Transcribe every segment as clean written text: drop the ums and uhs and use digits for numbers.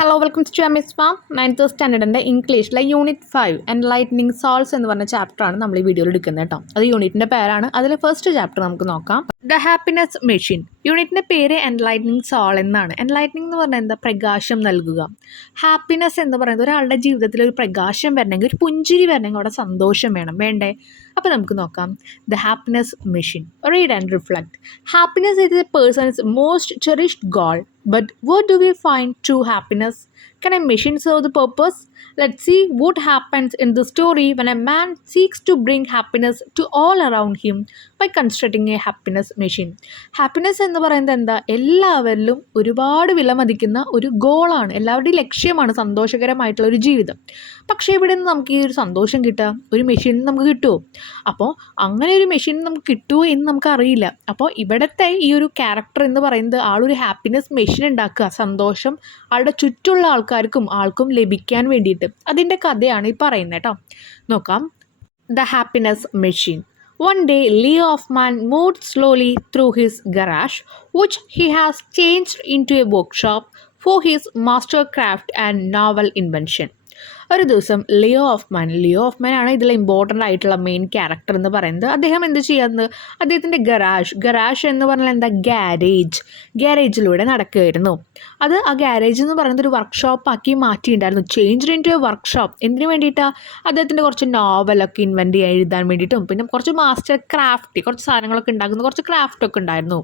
Hello welcome to miss farm 9th സ്റ്റാൻഡേർഡിൻ്റെ ഇംഗ്ലീഷിലെ unit 5 enlightening souls എന്ന് പറഞ്ഞ ചാപ്റ്ററാണ് നമ്മൾ ഈ വീഡിയോയിൽ എടുക്കുന്നത് കേട്ടോ. അത് യൂണിറ്റിൻ്റെ പേരാണ്. അതിൽ ഫസ്റ്റ് ചാപ്റ്റർ നമുക്ക് നോക്കാം, ദ ഹാപ്പിനെസ് മെഷീൻ. യൂണിറ്റിൻ്റെ പേര് എൻലൈറ്റനിങ് സോൾ എന്നാണ്. എൻലൈറ്റനിങ് എന്ന് പറഞ്ഞാൽ എന്താ? പ്രകാശം നൽകുക. ഹാപ്പിനെസ് എന്ന് പറയുന്നത് ഒരാളുടെ ജീവിതത്തിൽ ഒരു പ്രകാശം വരണമെങ്കിൽ, ഒരു പുഞ്ചിരി വരണമെങ്കിൽ അവിടെ സന്തോഷം വേണ്ടേ? അപ്പോൾ നമുക്ക് നോക്കാം, the happiness machine. Read and reflect. Happiness is a person's most cherished goal. But where do we find true happiness? Can a machine serve the purpose? Let's see what happens in the story when a man seeks to bring happiness to all around him by constructing a happiness machine. Happiness എന്ന് പറയുന്നത് എന്താ? എല്ലാവരിലും ഒരുപാട് വിലമതിക്കുന്ന ഒരു ഗോളാണ്, എല്ലാവരുടെയും ലക്ഷ്യമാണ് സന്തോഷകരമായിട്ടുള്ള ഒരു ജീവിതം. പക്ഷേ ഇവിടെ നിന്ന് നമുക്ക് ഈ ഒരു സന്തോഷം കിട്ടുക ഒരു മെഷീനിൽ നമുക്ക് കിട്ടുമോ? അപ്പോൾ അങ്ങനെ ഒരു മെഷീൻ നമുക്ക് കിട്ടുമോ എന്ന് നമുക്കറിയില്ല. അപ്പോൾ ഇവിടുത്തെ ഈ ഒരു ക്യാരക്ടർ എന്ന് പറയുന്നത് ആളൊരു ഹാപ്പിനെസ് മെഷീൻ ഉണ്ടാക്കുക, സന്തോഷം ആളുടെ ചുറ്റുള്ള ആൾക്കും ലഭിക്കാൻ വേണ്ടിയിട്ട്. അതിൻ്റെ കഥയാണ് ഈ പറയുന്നത് കേട്ടോ. നോക്കാം, the happiness machine. One day, Leo Hoffman moved slowly through his garage, which he has changed into a workshop for his mastercraft and novel invention. ഒരു ദിവസം ലിയോ ഓഫ്മാൻ ആണ് ഇതിൽ ഇമ്പോർട്ടൻ്റ് ആയിട്ടുള്ള മെയിൻ ക്യാരക്ടർ എന്ന് പറയുന്നത്. അദ്ദേഹം എന്ത് ചെയ്യുന്നത്? അദ്ദേഹത്തിൻ്റെ ഗരാഷ് എന്ന് പറഞ്ഞാൽ എന്താ? ഗ്യാരേജിലൂടെ നടക്കുകയായിരുന്നു. അത് ആ ഗ്യാരേജ് എന്ന് പറയുന്നത് ഒരു വർക്ക്ഷോപ്പാക്കി മാറ്റിയിട്ടുണ്ടായിരുന്നു. Change into a workshop. എന്തിനു വേണ്ടിയിട്ടാണ്? അദ്ദേഹത്തിൻ്റെ കുറച്ച് നോവലൊക്കെ എഴുതാൻ വേണ്ടിയിട്ടും, പിന്നെ കുറച്ച് മാസ്റ്റർ ക്രാഫ്റ്റ്, കുറച്ച് സാധനങ്ങളൊക്കെ ഉണ്ടാക്കുന്ന കുറച്ച് ക്രാഫ്റ്റൊക്കെ ഉണ്ടായിരുന്നു.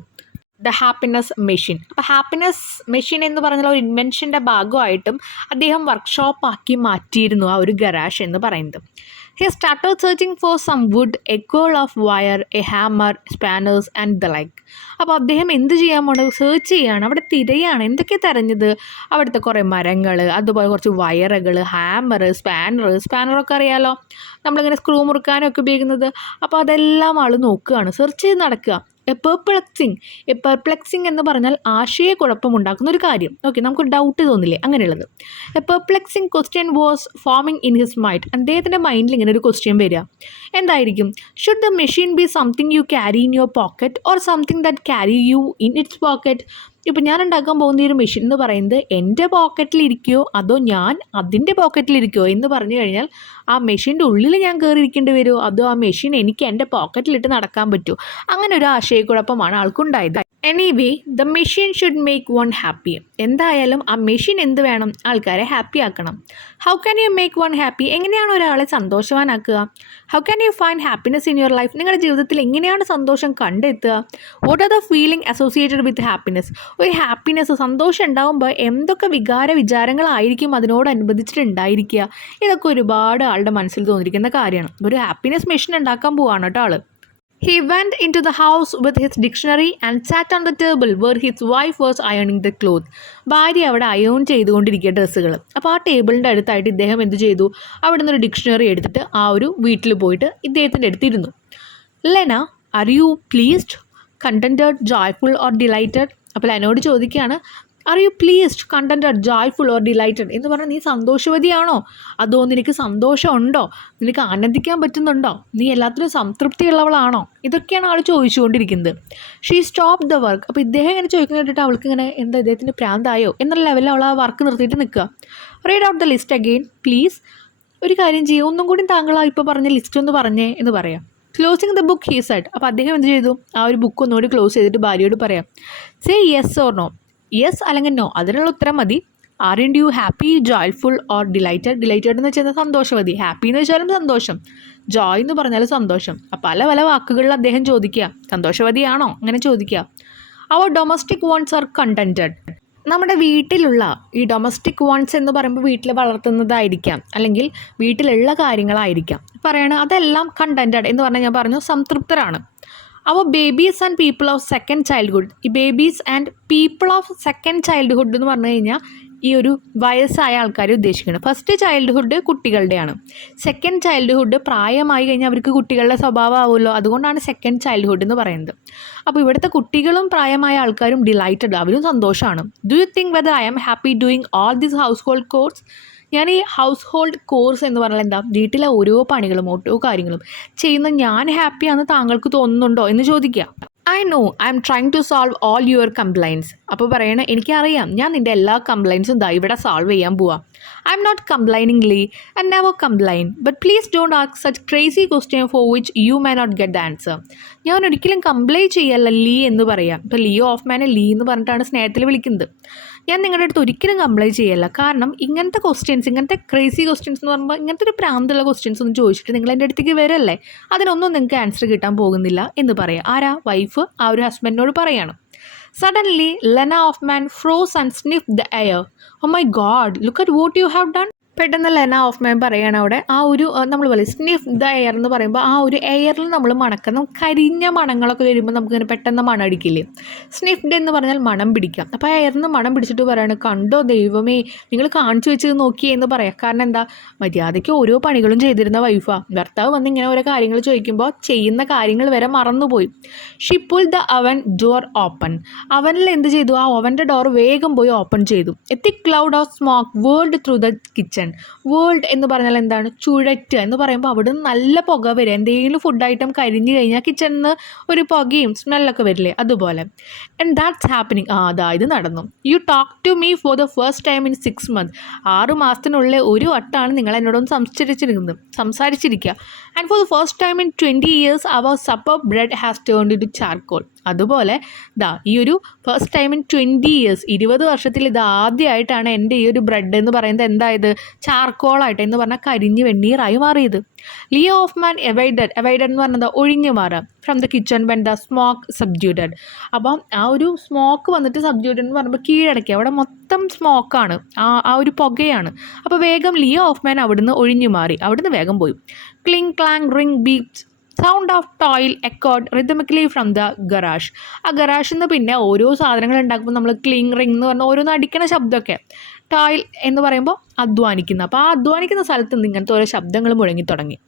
The happiness machine. അപ്പോൾ ഹാപ്പിനെസ് മെഷീൻ എന്ന് പറഞ്ഞാൽ ഒരു ഇൻവെൻഷൻ്റെ ഭാഗമായിട്ടും അദ്ദേഹം വർക്ക്ഷോപ്പാക്കി മാറ്റിയിരുന്നു ആ ഒരു ഗരാഷ് എന്ന് പറയുന്നത്. He started searching for some wood, a coil of wire, a hammer, spanners and the like. അപ്പോൾ അദ്ദേഹം എന്ത് ചെയ്യാൻ പോണത്? സെർച്ച് ചെയ്യാണ്, അവിടെ തിരയാണ്. എന്തൊക്കെ തിരഞ്ഞത്? അവിടുത്തെ കുറേ മരങ്ങൾ, അതുപോലെ കുറച്ച് വയറുകൾ, ഹാമർ, സ്പാനറൊക്കെ അറിയാലോ, നമ്മളിങ്ങനെ സ്ക്രൂ മുറുക്കാനൊക്കെ ഉപയോഗിക്കുന്നത്. അപ്പോൾ അതെല്ലാം ആൾ നോക്കുകയാണ്, സെർച്ച് ചെയ്ത് നടക്കുക. എ പെർപ്ലെക്സിങ് എന്ന് പറഞ്ഞാൽ ആശയക്കുഴപ്പമുണ്ടാക്കുന്ന ഒരു കാര്യം. ഓക്കെ, നമുക്ക് ഡൗട്ട് തോന്നില്ലേ? അങ്ങനെയുള്ളത്. A perplexing question was forming in his mind. അദ്ദേഹത്തിൻ്റെ മൈൻഡിൽ ഇങ്ങനെ ഒരു ക്വസ്റ്റ്യൻ വരിക. എന്തായിരിക്കും? Should the machine be something you carry in your pocket or something that carry you in its pocket? ഇപ്പോൾ ഞാൻ ഉണ്ടാക്കാൻ പോകുന്ന ഈ ഒരു മെഷീൻ എന്ന് പറയുന്നത് എൻ്റെ പോക്കറ്റിലിരിക്കുമോ അതോ ഞാൻ അതിൻ്റെ പോക്കറ്റിലിരിക്കുമോ എന്ന് പറഞ്ഞു കഴിഞ്ഞാൽ ആ മെഷീൻ്റെ ഉള്ളിൽ ഞാൻ കയറിയിരിക്കേണ്ടി വരുമോ അതോ ആ മെഷീൻ എനിക്ക് എൻ്റെ പോക്കറ്റിലിട്ട് നടക്കാൻ പറ്റുമോ? അങ്ങനെ ഒരു ആശയക്കുഴപ്പമാണ് ആൾക്കുണ്ടായത്. Anyway, the machine should make one happy. എന്തായാലും ആ മെഷീൻ എന്ത് വേണം? ആൾക്കാരെ ഹാപ്പി ആക്കണം. How can you make one happy? എങ്ങനെയാണ് ഒരാളെ സന്തോഷവാനാക്കുക? How can you find happiness in your life? നിങ്ങളുടെ ജീവിതത്തിൽ എങ്ങനെയാണ് സന്തോഷം കണ്ടെത്തുക? What are the feeling associated with happiness? ഒരു ഹാപ്പിനെസ്, സന്തോഷം ഉണ്ടാകുമ്പോൾ എന്തൊക്കെ വിചാരങ്ങളായിരിക്കും അതിനോടനുബന്ധിച്ചിട്ടുണ്ടായിരിക്കുക? ഇതൊക്കെ ഒരുപാട് ആളുടെ മനസ്സിൽ തോന്നിയിരിക്കുന്ന കാര്യമാണ്. ഒരു ഹാപ്പിനെസ് മെഷീൻ ഉണ്ടാക്കാൻ പോവാണ് കേട്ടോ ആൾ. He went into the house with his dictionary and sat on the table where his wife was ironing the clothes. ഭാര്യ അവിടെ അയൺ ചെയ്തുകൊണ്ടിരിക്കുക ഡ്രസ്സുകൾ. അപ്പോൾ ആ ടേബിളിൻ്റെ അടുത്തായിട്ട് ഇദ്ദേഹം എന്ത് ചെയ്തു? അവിടെ നിന്നൊരു ഡിക്ഷണറി എടുത്തിട്ട് ആ ഒരു വീട്ടിൽ പോയിട്ട് ഇദ്ദേഹത്തിൻ്റെ അടുത്തിരുന്നു. Lena, are you pleased, contented, joyful or delighted? അപ്പോൾ ലെനോട് ചോദിക്കുകയാണ്, are you pleased, contented, joyful or delighted എന്ന് പറഞ്ഞാൽ നീ സന്തോഷവതിയാണോ? അതോ നിനക്ക് സന്തോഷമുണ്ടോ? നിനക്ക് ആനന്ദിക്കാൻ പറ്റുന്നുണ്ടോ? നീ എല്ലാത്തിനും സംതൃപ്തിയുള്ളവളാണോ? ഇതൊക്കെയാണ് ആൾ ചോദിച്ചുകൊണ്ടിരിക്കുന്നത്. She stop the work. അപ്പോൾ ഇദ്ദേഹം ഇങ്ങനെ ചോദിക്കുന്ന കേട്ടിട്ട് അവൾക്ക് ഇങ്ങനെ എന്താ ഇദ്ദേഹത്തിൻ്റെ പ്രാന്തായോ എന്നുള്ള ലെവലിൽ അവൾ ആ വർക്ക് നിർത്തിയിട്ട് നിൽക്കുക. Read out the list again please. ഒരു കാര്യം ചെയ്യുക, ഒന്നും കൂടി താങ്കൾ ആ ഇപ്പോൾ പറഞ്ഞ ലിസ്റ്റ് ഒന്ന് പറഞ്ഞേ എന്ന് പറയാം. Closing the book he said. അപ്പോൾ അദ്ദേഹം എന്ത് ചെയ്തു? ആ ഒരു ബുക്ക് ഒന്നുകൂടി ക്ലോസ് ചെയ്തിട്ട് ഭാര്യയോട് പറയാം, say yes or no. Yes അല്ലെങ്കിൽ നോ, അതിനുള്ള ഉത്തരം മതി. Are you happy, joyful or delighted എന്ന് വെച്ചാൽ സന്തോഷവതി. ഹാപ്പി എന്ന് വെച്ചാലും സന്തോഷം, ജോയ് എന്ന് പറഞ്ഞാലും സന്തോഷം. പല വാക്കുകളിൽ അദ്ദേഹം ചോദിക്കുക, സന്തോഷവതിയാണോ അങ്ങനെ ചോദിക്കുക. അവർ ഡൊമസ്റ്റിക് വോൺസ് ആർ കണ്ടൻറ്റഡ്. നമ്മുടെ വീട്ടിലുള്ള ഈ ഡൊമസ്റ്റിക് വോൺസ് എന്ന് പറയുമ്പോൾ വീട്ടിൽ വളർത്തുന്നതായിരിക്കാം, അല്ലെങ്കിൽ വീട്ടിലുള്ള കാര്യങ്ങളായിരിക്കാം പറയണ. അതെല്ലാം കണ്ടൻറ്റഡ് എന്ന് പറഞ്ഞാൽ ഞാൻ പറഞ്ഞു സംതൃപ്തരാണ്. അവർ babies and people of second childhood. ഈ babies and people of second childhood എന്ന് പറഞ്ഞു കഴിഞ്ഞാൽ ഈ ഒരു വയസ്സായ ആൾക്കാരെ ഉദ്ദേശിക്കുന്നത്. ഫസ്റ്റ് ചൈൽഡ്ഹുഡ് കുട്ടികളുടെയാണ്. സെക്കൻഡ് ചൈൽഡ്ഹുഡ് പ്രായമായി കഴിഞ്ഞാൽ അവർക്ക് കുട്ടികളുടെ സ്വഭാവം ആവുമല്ലോ, അതുകൊണ്ടാണ് സെക്കൻഡ് ചൈൽഡ്ഹുഡ് എന്ന് പറയുന്നത്. അപ്പോൾ ഇവിടുത്തെ കുട്ടികളും പ്രായമായ ആൾക്കാരും ഡിലൈറ്റഡ്, അവരും സന്തോഷമാണ്. Do you think whether I am happy doing all this household chores? ഞാൻ ഈ ഹൗസ് ഹോൾഡ് കോഴ്സ് എന്ന് പറഞ്ഞാൽ എന്താ? വീട്ടിലെ ഓരോ പണികളും ഓരോ കാര്യങ്ങളും ചെയ്യുന്ന ഞാൻ ഹാപ്പിയാണെന്ന് താങ്കൾക്ക് തോന്നുന്നുണ്ടോ എന്ന് ചോദിക്കുക. I know I'm trying to solve all your complaints. അപ്പോൾ പറയണ എനിക്കറിയാം ഞാൻ നിൻ്റെ എല്ലാ കംപ്ലൈൻറ്റ്സും ദാ ഇവിടെ സോൾവ് ചെയ്യാൻ പോവാം. I'm not complaining Lee and never complain but please don't ask such crazy question for which you may not get the answer. ഞാൻ ഒരിക്കലും കംപ്ലൈൻറ്റ് ചെയ്യല്ല ലീ എന്ന് പറയാം. ഇപ്പോൾ ലിയോ ഓഫ്മാനെ ലീ എന്ന് പറഞ്ഞിട്ടാണ് സ്നേഹത്തിൽ വിളിക്കുന്നത്. ഞാൻ നിങ്ങളുടെ അടുത്ത് ഒരിക്കലും കംപ്ലൈൻറ്റ് ചെയ്യല്ല. കാരണം ഇങ്ങനത്തെ ക്വസ്റ്റ്യൻസ്, ഇങ്ങനത്തെ ക്രേസി ക്വസ്റ്റ്യൻസ് എന്ന് പറയുമ്പോൾ ഇങ്ങനത്തെ ഒരു പ്രാന്തുള്ള ക്വസ്റ്റ്യൻസ് ഒന്നും ചോദിച്ചിട്ട് നിങ്ങൾ എൻ്റെ അടുത്തേക്ക് വരല്ലേ, അതിനൊന്നും നിങ്ങൾക്ക് ആൻസർ കിട്ടാൻ പോകുന്നില്ല എന്ന് പറയാം. ആരാ? വൈഫ് ആ ഒരു ഹസ്ബൻഡിനോട് പറയാണ്. Suddenly, Lena Hoffman froze and sniffed the air. Oh my God, look at what you have done. പെട്ടെന്ന് ലെന ഓഫ്മാൻ പറയുകയാണ് അവിടെ ആ ഒരു നമ്മൾ പറയും സ്നിഫ് ദ എയർ എന്ന് പറയുമ്പോൾ ആ ഒരു എയറിൽ നമ്മൾ മണക്കുന്ന കരിഞ്ഞ മണങ്ങളൊക്കെ വരുമ്പോൾ നമുക്കിങ്ങനെ പെട്ടെന്ന് മണം അടിക്കില്ലേ. സ്നിഫ്ഡ് എന്ന് പറഞ്ഞാൽ മണം പിടിക്കാം. അപ്പോൾ ആ എയറിൽ നിന്ന് മണം പിടിച്ചിട്ട് പറയാണ്, കണ്ടോ ദൈവമേ നിങ്ങൾ കാണിച്ചു വെച്ചത് നോക്കിയേ എന്ന് പറയാം. കാരണം എന്താ, മര്യാദയ്ക്ക് ഓരോ പണികളും ചെയ്തിരുന്ന വൈഫാ. ഭർത്താവ് വന്ന് ഇങ്ങനെ ഓരോ കാര്യങ്ങൾ ചോദിക്കുമ്പോൾ ചെയ്യുന്ന കാര്യങ്ങൾ വരെ മറന്നുപോയി. ഷി പുൾ ദ അവൻ ഡോർ ഓപ്പൺ. അവനിൽ എന്ത് ചെയ്തു, ആ ഓവൻ്റെ ഡോർ വേഗം പോയി ഓപ്പൺ ചെയ്തു. A thick cloud of smoke world through the kitchen. World എന്ന് പറഞ്ഞാൽ എന്താണ്, ചുഴറ്റ് എന്ന് പറയുമ്പോൾ അവിടെ നിന്ന് നല്ല പുക വരിക. എന്തെങ്കിലും ഫുഡ് ഐറ്റം കരിഞ്ഞു കഴിഞ്ഞാൽ കിച്ചണിൽ നിന്ന് ഒരു പുകയും സ്മെല്ലൊക്കെ വരില്ലേ, അതുപോലെ. And that's happening. അതാ ഇത് നടന്നു. You talk to me for the first time in 6 months. 6 മാസത്തിനുള്ളിൽ ഒരു വട്ടമാണ് നിങ്ങൾ എന്നോടൊന്ന് സംസാരിച്ചിരിക്കുക. And for the first time in 20 years അവർ supper bread has turned into charcoal. അതുപോലെ ഈ ഒരു ഫസ്റ്റ് ടൈം ഇൻ 20 years 20 വർഷത്തിൽ ഇത് ആദ്യമായിട്ടാണ് എൻ്റെ ഈ ഒരു ബ്രെഡ് എന്ന് പറയുന്നത് എന്തായത്, ചാർക്കോളായിട്ട് എന്ന് പറഞ്ഞാൽ കരിഞ്ഞ് വെണ്ണീറായി മാറിയത്. ലിയോ ഓഫ്മാൻ എവൈഡഡ് എന്ന് പറഞ്ഞത് ഒഴിഞ്ഞു മാറുക. From the kitchen when the smoke subdued. അപ്പം ആ ഒരു സ്മോക്ക് വന്നിട്ട് സബ്ഡ്യൂട്ടഡ് എന്ന് പറയുമ്പോൾ കീഴടക്കി, അവിടെ മൊത്തം സ്മോക്കാണ്, ആ ഒരു പുകയാണ്. അപ്പോൾ വേഗം ലിയോ ഓഫ്മാൻ അവിടുന്ന് ഒഴിഞ്ഞു മാറി, അവിടുന്ന് വേഗം പോയി. Cling clang ring beeps sound of toil accord rhythmically from the garage. ആ ഗറാഷിൽ നിന്ന് പിന്നെ ഓരോ സാധനങ്ങൾ ഉണ്ടാക്കുമ്പോൾ നമ്മൾ ക്ലിങ് റിങ് എന്ന് പറഞ്ഞാൽ ഓരോന്ന് അടിക്കണ ശബ്ദമൊക്കെ. ടോയിൽ എന്ന് പറയുമ്പോൾ അധ്വാനിക്കുന്ന. അപ്പോൾ ആ അധ്വാനിക്കുന്ന സ്ഥലത്ത് നിന്ന് ഇങ്ങനത്തെ ഓരോ ശബ്ദങ്ങൾ മുഴങ്ങി തുടങ്ങി.